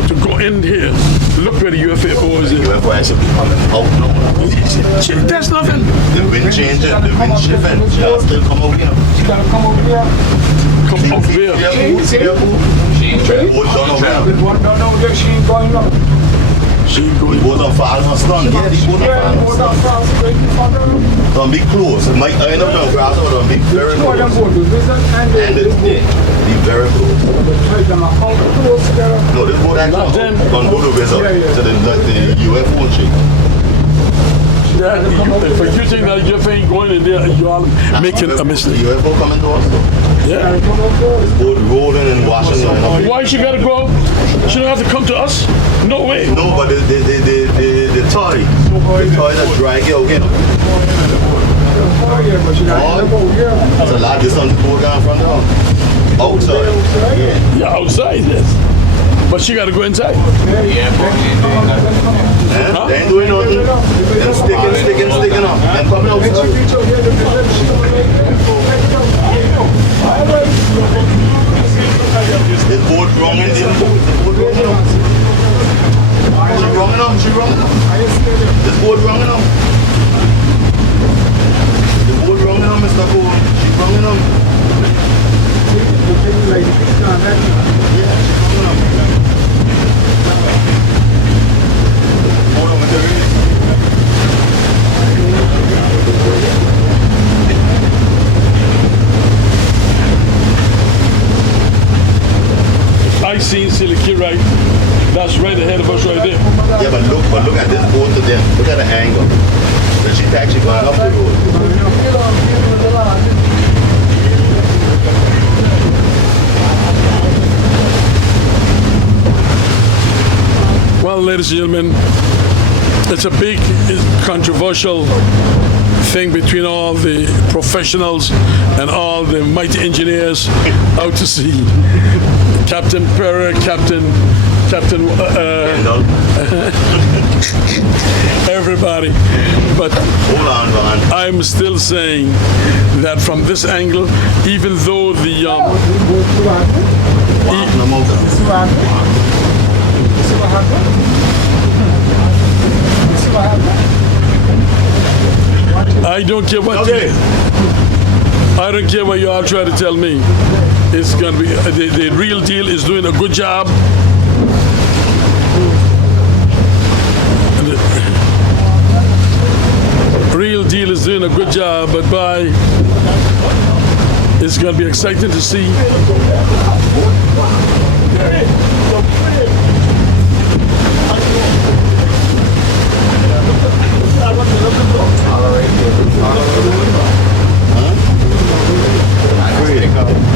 To go in here, look where the UFO is. UFO actually be coming out now. There's nothing. The wind changing, the wind shifting. Y'all still come over here. Gotta come over here. Come up here. The boat done over here. One down over there, she ain't going up. She The going. boat on Falmouth Stone. Yeah, the boat on Yeah, Falmouth go down Stone. fast, right in front of them. Don't be close. It might end up down grass or don't be very Two of them close. go to visit and And it's there. Be very close. take them out close together. No, this boat Not them. actually gonna go to visit to the UFO and shit. That, if you think that you ain't going in there, you are making a mistake. The UFO coming to us though. Yeah. Boat rolling and washing. You know. Why she gotta go? She don't have to come to us. No way. No, but the toy that drag you out here. Oh yeah, but you gotta come over here. That's a lot of distance to go down from there. Outside. Yeah. Yeah, outside yes. But she gotta go inside. Eh? They ain't doing nothing. And sticking up. And coming outside. This boat wrong in there. She wrong enough. This boat wrong enough. The boat wrong enough, Mr. Cole. She wrong enough. Hold on, Mr. Reed. I seen Silky right. That's right ahead of us right there. Yeah, but look at this boat to them. Look at the angle. That she's actually going up the road. Well, ladies and gentlemen, it's a big, controversial thing between all the professionals and all the mighty engineers out to sea. Captain Perry, Captain, everybody. But Hold on, man. I'm still saying that from this angle, even though the Walk no more. I don't care what Okay. I don't care what you all try to tell me. It's gonna be the real deal is doing a good job. The real deal is doing a good job, but by it's gonna be exciting to see.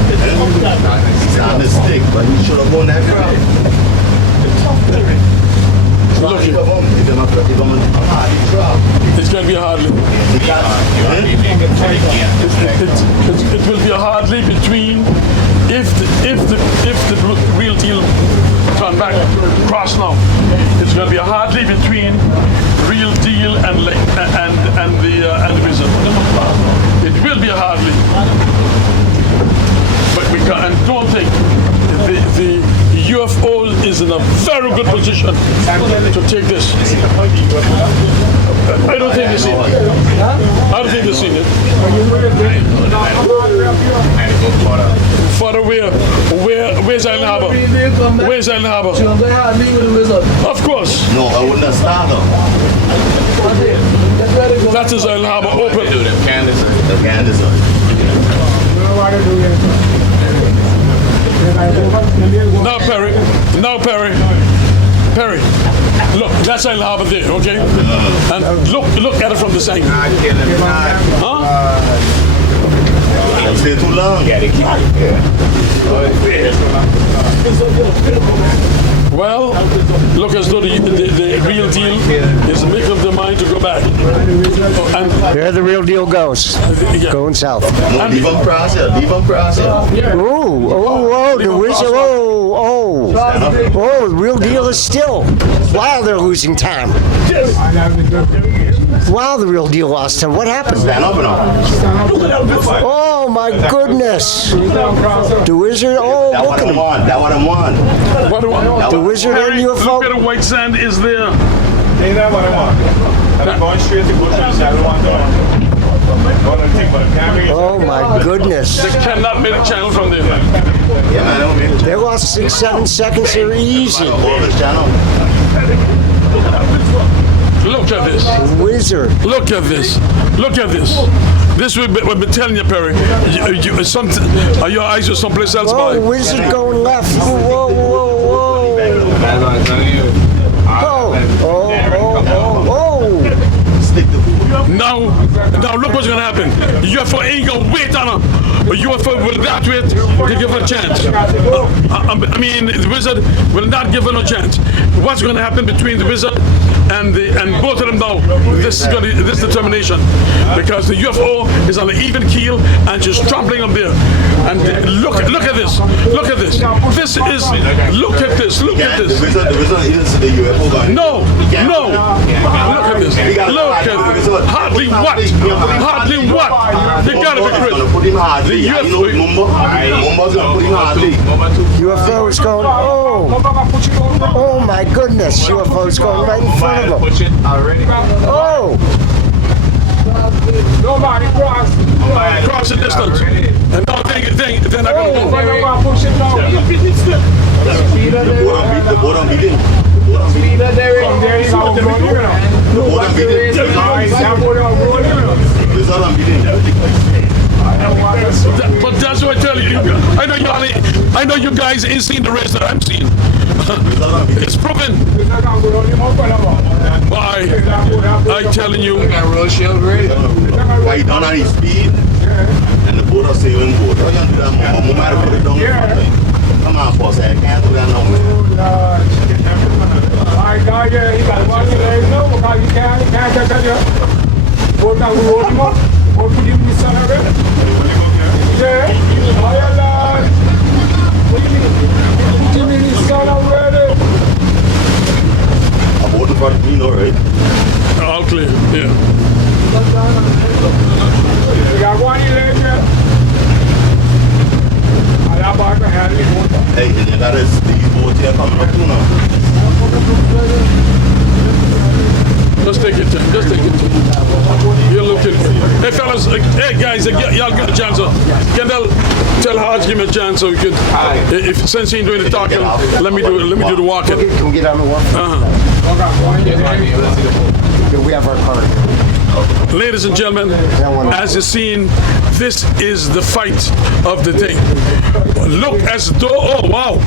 It's a mistake, but you should have gone that route. Look, If I'm a hardy drop. it's gonna be a hardly. It will be a hardly between if the real deal turn back cross now. It's gonna be a hardly between real deal and the visit. It will be a hardly. But we can, and don't think the UFO is in a very good position to take this. I don't think they've seen it. I don't think they've seen it. Further where's Island Harbor? Where's Island Harbor? Of course. No, I wouldn't have started. That is Island Harbor open. The Candace. Now Perry. Perry. Look, that's Island Harbor there, okay? And look at it from this angle. Huh? Stay too long. Well, look as though the real deal is making up their mind to go back. And There the real deal goes. yeah. Going south. No, leave them cross here. Oh, the wizard. Oh, the real deal is still. Wow, they're losing time. Wow, the real deal lost time. What happened? Stand up now. Oh, my goodness. The wizard. Oh, That look what at I him. want. That what I want. What do I? The wizard Perry, and look at UFO. the white sand is there. Ain't that what I want? I'm going straight to good news. I don't want that. Oh, my goodness. They cannot make a channel from there. Yeah, man. I don't make They lost 6, 7 seconds. They're easy. Orbit channel. Look at this. Wizard. Look at this. Look at this. This we've been telling you, Perry. Your eyes are someplace else, Oh, boy. wizard going left. Whoa, whoa, whoa. That's what I'm telling you. Oh. Stick the food. Now look what's gonna happen. UFO ain't gonna wait on her. UFO will not wait to give her a chance. I mean, the wizard will not give her no chance. What's gonna happen between the wizard and both of them now? This determination, because the UFO is on an even keel and she's trampling up there. And look at this. Look at this. This is. Look at this. Look at The this. wizard is the UFO guy. No. Look at this. Look at this. Hardly what? Hardly what? They gotta be Gonna crazy. put him hardly. The You know Mumba? Mumba's gonna put him hardly. UFO is going. Oh, my goodness. UFO is going right in front of them. Push it already. Oh. Nobody cross. Cross the distance. And now they're not gonna move. Nobody push it down. The boat on beating. There you go. The boat on beating. The boat on beating. But that's what I tell you. I know you guys ain't seen the race that I'm seeing. It's proven. Why? I'm telling you. Why he done on his speed? And the boat are sailing boat. How you gonna do that? No matter put it down. Come on, boss. I can't do that no more. I got you. He got one leg now because he can't catch you. Both are rolling up. Both put him in the sun of it. Yeah. Put him in the sun already. A boat in front of me, no, right? All clear. Yeah. We got one leg here. I have back my hand in the water. Hey, and you got a Steve boat here coming up too now. Just take your time. Just take your time. You're looking. Hey, fellas. Hey, guys. Y'all get a chance. Kendall, tell Hodge give me a chance so we could. Since he ain't doing the talking, let me do the walking. Can we get on the walk? We have our card. Ladies and gentlemen, as you've seen, this is the fight of the day. Look as though, oh wow.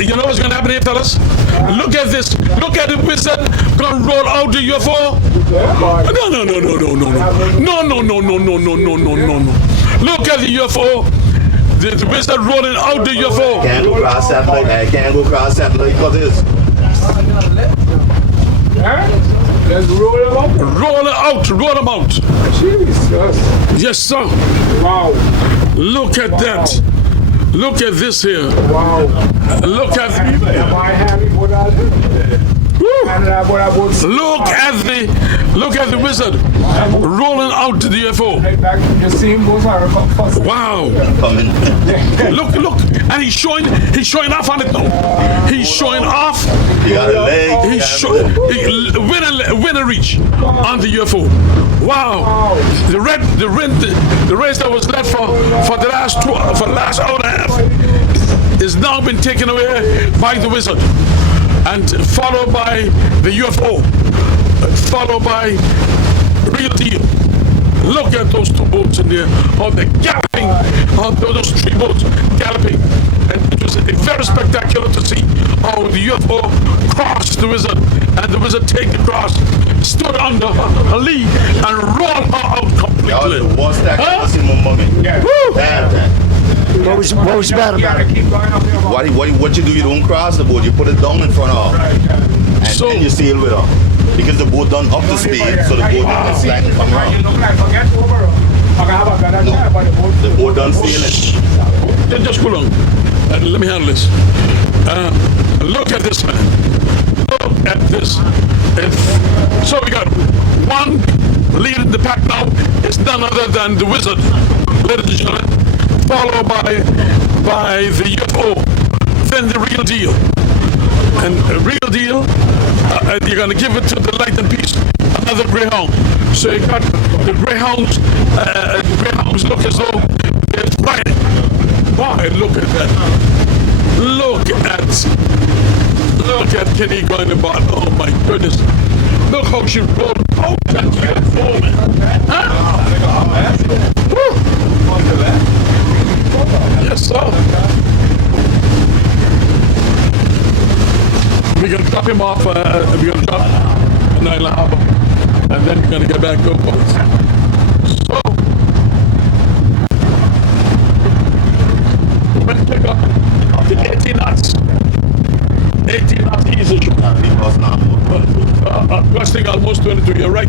You know what's going to happen here, fellas? Look at this. Look at the wizard going to roll out the UFO. No. Look at the UFO. The wizard rolling out the UFO. Can't go cross satellite. I can't go cross satellite because this. Let's roll him up. Roll them out. Jesus. Yes, sir. Wow. Look at that. Look at this here. Wow. Look at. Am I happy for that? Woo. Look at the wizard rolling out the UFO. You see him goes out first. Wow. Coming. Look, and he's showing off on it now. He's showing off. You got a leg. He's winner reach on the UFO. Wow. The race that was left for the last hour and a half is now been taken away by the wizard, and followed by the UFO, followed by Real Deal. Look at those two boats in there, how they're galloping, how those three boats galloping. And it was very spectacular to see how the UFO crossed the wizard, and the wizard take the cross, stood under her lee, and rolled her out That was completely. the worst that I've ever seen my mommy. Woo! Damn. What was bad about it? Keep going up here. What you do, you don't cross the boat, you put it down in front of her, and So- then you sail with her. Because the boat done up to speed, so the boat doesn't slack and come You around. look like forget over. I can have a better chance, but The boat done sailing. Just go on. Let me handle this. Look at this, man. Look at this. So we got one leading the pack now. It's none other than the wizard, ladies and gentlemen, followed by the UFO, then the Real Deal. And Real Deal, you're going to give it to the Light and Peace, another Greyhound. So you got the Greyhounds. Greyhounds look as though they're flying. Why? Look at that. Look at Kenny going about. Oh my goodness. Look how she rolled out that UFO, man. Huh? Woo. Yes, sir. We're going to drop him off. We're going to drop an island harbor. And then we're going to get back to boats. So, we're going to pick up to 18 knots. 18 knots easy. Because now, Gusting almost 22. You're right.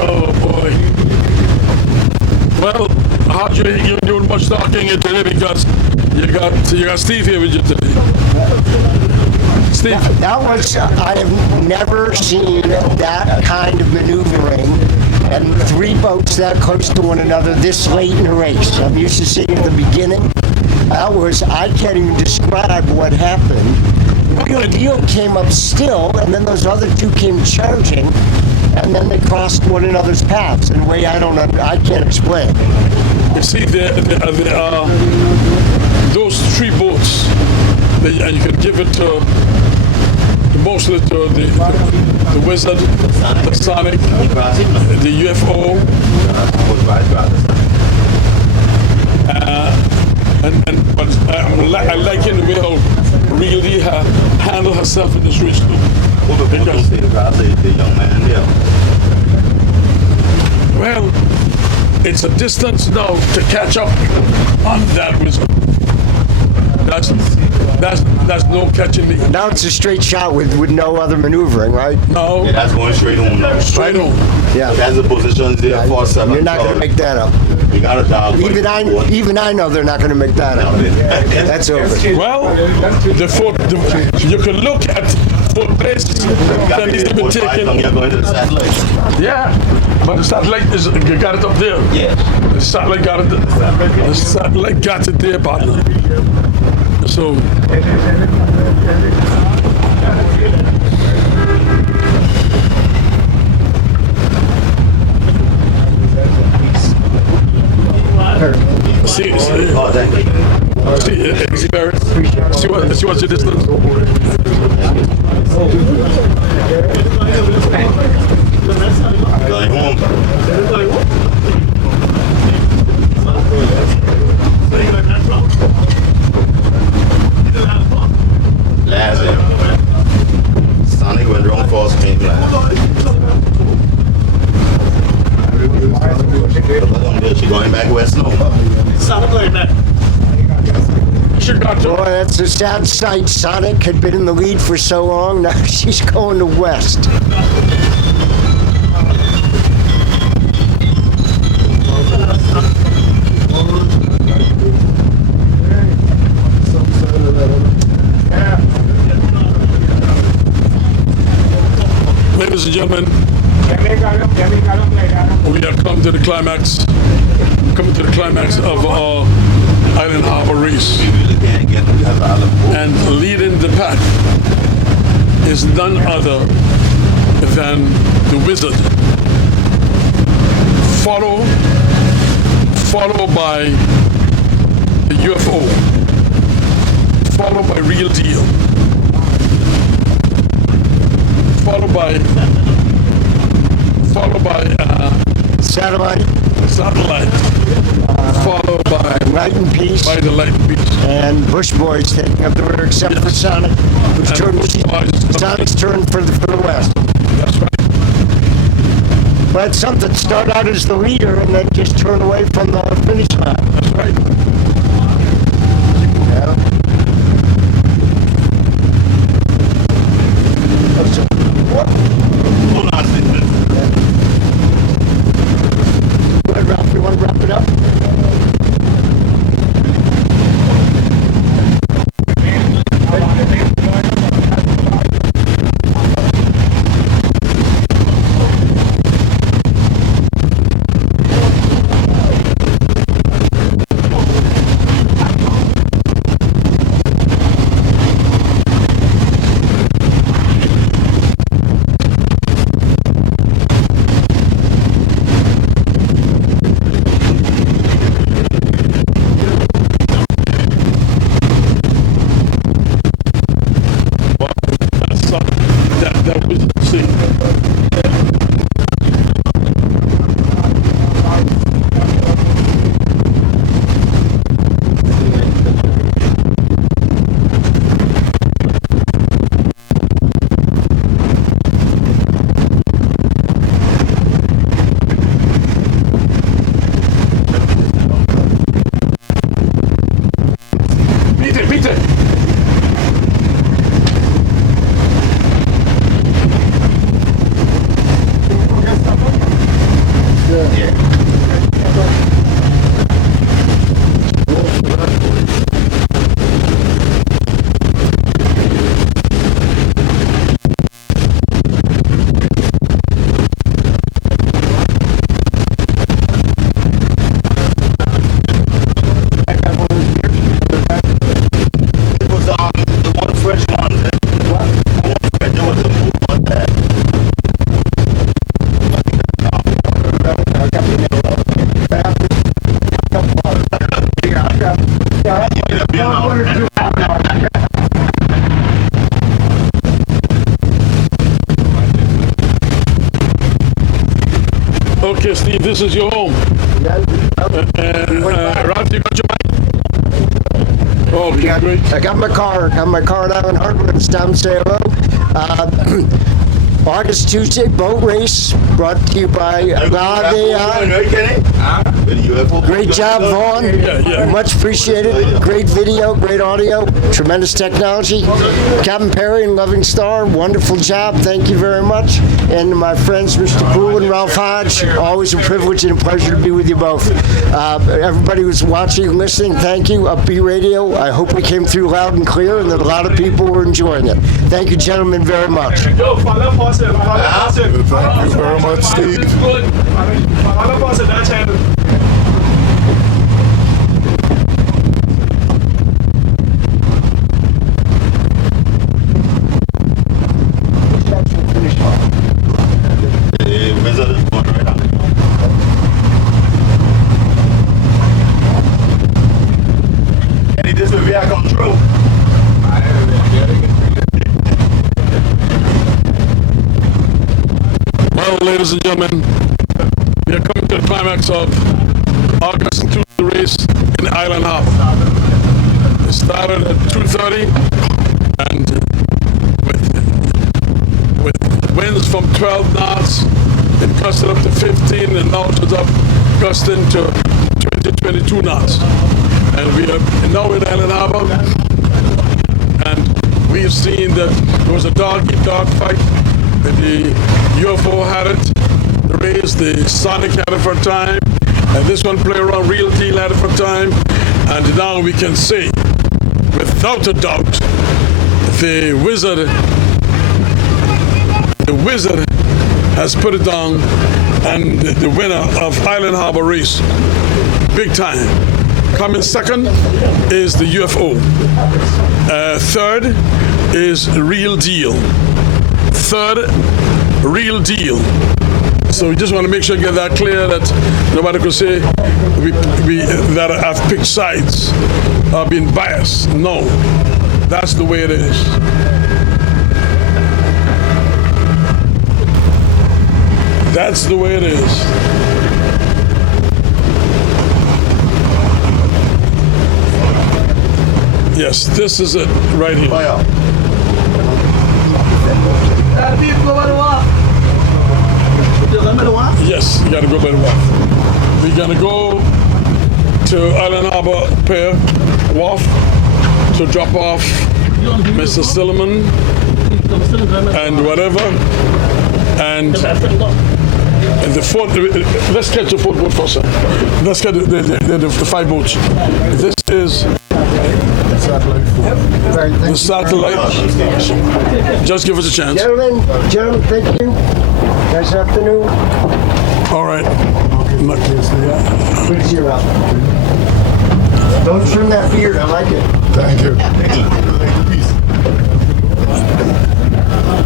Oh boy. Well, you're doing much talking here today because you got Steve here with you today. Steve. That was, I have never seen that kind of maneuvering and three boats that close to one another this late in the race. I'm used to seeing at the beginning. That was, I can't even describe what happened. Real Deal came up still, and then those other two came charging, and then they crossed one another's paths in a way I can't explain. You see, there are those three boats, and you can give it to mostly to the Wizard, the Sonic, the UFO, but I like in the way how really handle herself in this race too. Because, the young man there. well, it's a distance now to catch up on that Wizard. That's no catching me. Now it's a straight shot with no other maneuvering, right? No, Yeah, that's going straight home now. right on. Yeah. That's the positions there for 7. You're not going to make that up. You got a dog. Even I know they're not going to make that up. That's over. Well, you can look at fourth place that needs to be taken. You're going to the satellite. Yeah, but the satellite you got it up there. Yeah. The satellite got it. The satellite got it there, partner. So. See, Oh, thank you. Barrett. See what's your distance? Going home. Last year, Sonic went wrong for us, man. She going back. back west now. Chicago. Boy, that's a sad sight. Sonic had been in the lead for so long. Now she's going to West. Ladies and gentlemen, we have come to the climax. Coming to the climax of our Island Harbor race. And leading the pack is none other than the Wizard. Followed by the UFO. Followed by Real Deal. Followed by Satellite, Satellite. Followed by Light and Peace, by the Light and Peace. and Bush Boys taking up the rear, except for Sonic, who's turned. Sonic's turned for the West. That's right. But something start out as the leader and then just turn away from the finish line. That's right. Hold on, Stephen. Go ahead, Ralph, you want to wrap it up? That was the scene. Beat it. It was the one fresh one. There was a move on that. Okay, Steve, this is your home. And Ralph, you got your mic? Okay, great. I got my car at Island Harbor. It's time to say hello. August Tuesday boat race brought to you by Live AI. Right, Kenny? With the UFO. Great job, Vaughn. Yeah. Much appreciated. Great video, great audio, tremendous technology. Captain Perry and Loving Star, wonderful job. Thank you very much. And my friends, Mr. Poole and Ralph Hodge, always a privilege and a pleasure to be with you both. Everybody who's watching and listening, thank you. Upbeat Radio, I hope we came through loud and clear and that a lot of people were enjoying it. Thank you, gentlemen, very much. Thank you very much, Steve. The Wizard is going right on. Kenny, this will be a control. Well, ladies and gentlemen, we are coming to the climax of August 2 race in Island Harbor. It started at 2:30 and with winds from 12 knots, it gusted up to 15 and now it's up gusting to to 22 knots. And we are now in Island Harbor, and we've seen that there was a dog fight. The UFO had it, the Rays, the Sonic had it for a time, and this one player around Real Deal had it for a time, and now we can say, without a doubt, the wizard has put it down, and the winner of Island Harbor race, big time. Coming second is the UFO. Third is Real Deal. Third, Real Deal. So we just want to make sure you get that clear, that nobody could say that I've picked sides, I've been biased. No, that's the way it is. That's the way it is. Yes, this is it right here. Yes, you got to go by the wharf. We're going to go to Island Harbor Pier Wharf to drop off Mr. Stillman and whatever. And the fourth, let's get to fourth boat first, sir. Let's get the 5 boats. This is the satellite. Just give us a chance. Gentlemen, thank you. Nice afternoon. All right. Good to see you out. Don't trim that beard, I like it. Thank you.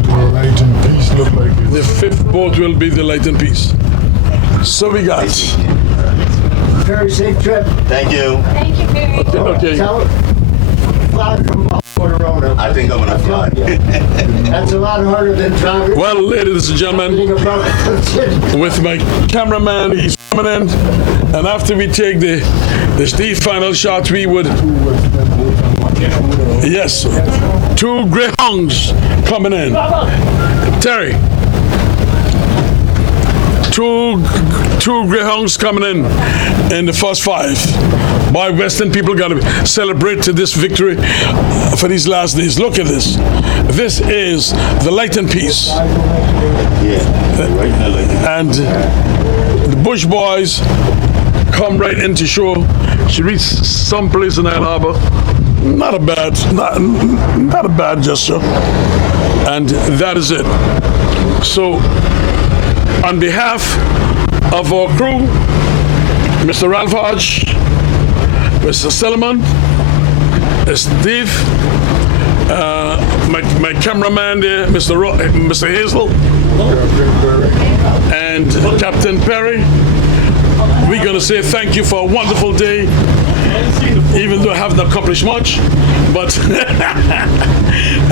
The Light and Peace look like The this. 5th boat will be the Light and Peace. So we got. Very safe trip. Thank you. Thank you very much. Okay. Fly from Corona. I think I'm gonna fly. That's a lot harder than driving. Well, ladies and gentlemen, with my cameraman, he's coming in, and after we take the final shot, we would. Yes, 2 greyhounds coming in. Terry. 2 greyhounds coming in the first 5. Boy, Western people got to celebrate this victory for these last days. Look at this. This is the Light and Peace. And the Bush Boys come right into shore. She reached someplace in Isle Harbor. Not a bad gesture. And that is it. So, on behalf of our crew, Mr. Ralph Hodge, Mr. Stillman, Steve, my cameraman there, Mr. Hazel, and Captain Perry. We're going to say thank you for a wonderful day, even though I haven't accomplished much, but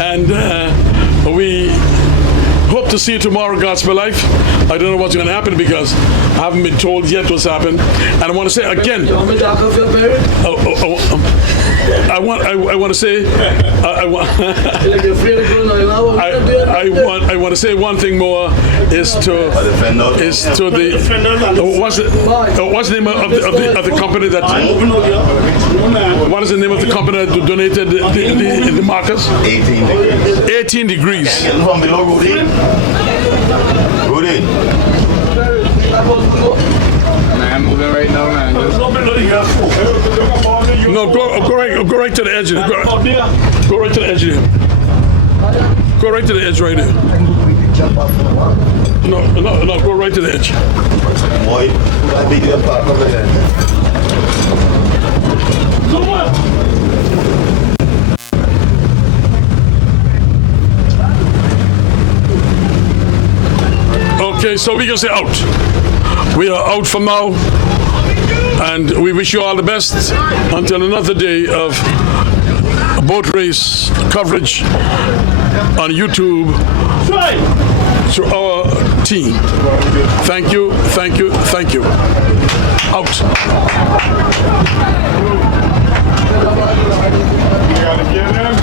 and we hope to see you tomorrow, Gospel Life. I don't know what's going to happen because I haven't been told yet what's happened. And I want to say again. You want me to talk of your parents? I want to say. I want to say one thing more is to the what's the name of the company that what is the name of the company that donated the markers? 18 degrees. 18 degrees. Getting from below, Rudy. Rudy. Man, I'm moving right now, man. No, go right to the edge. Go right to the edge there. Go right to the edge right there. No, go right to the edge. Boy, that big deal park over there. Okay, so we can say out. We are out from now, and we wish you all the best until another day of boat race coverage on YouTube to our team. Thank you, thank you, thank you. Out. You gotta get them.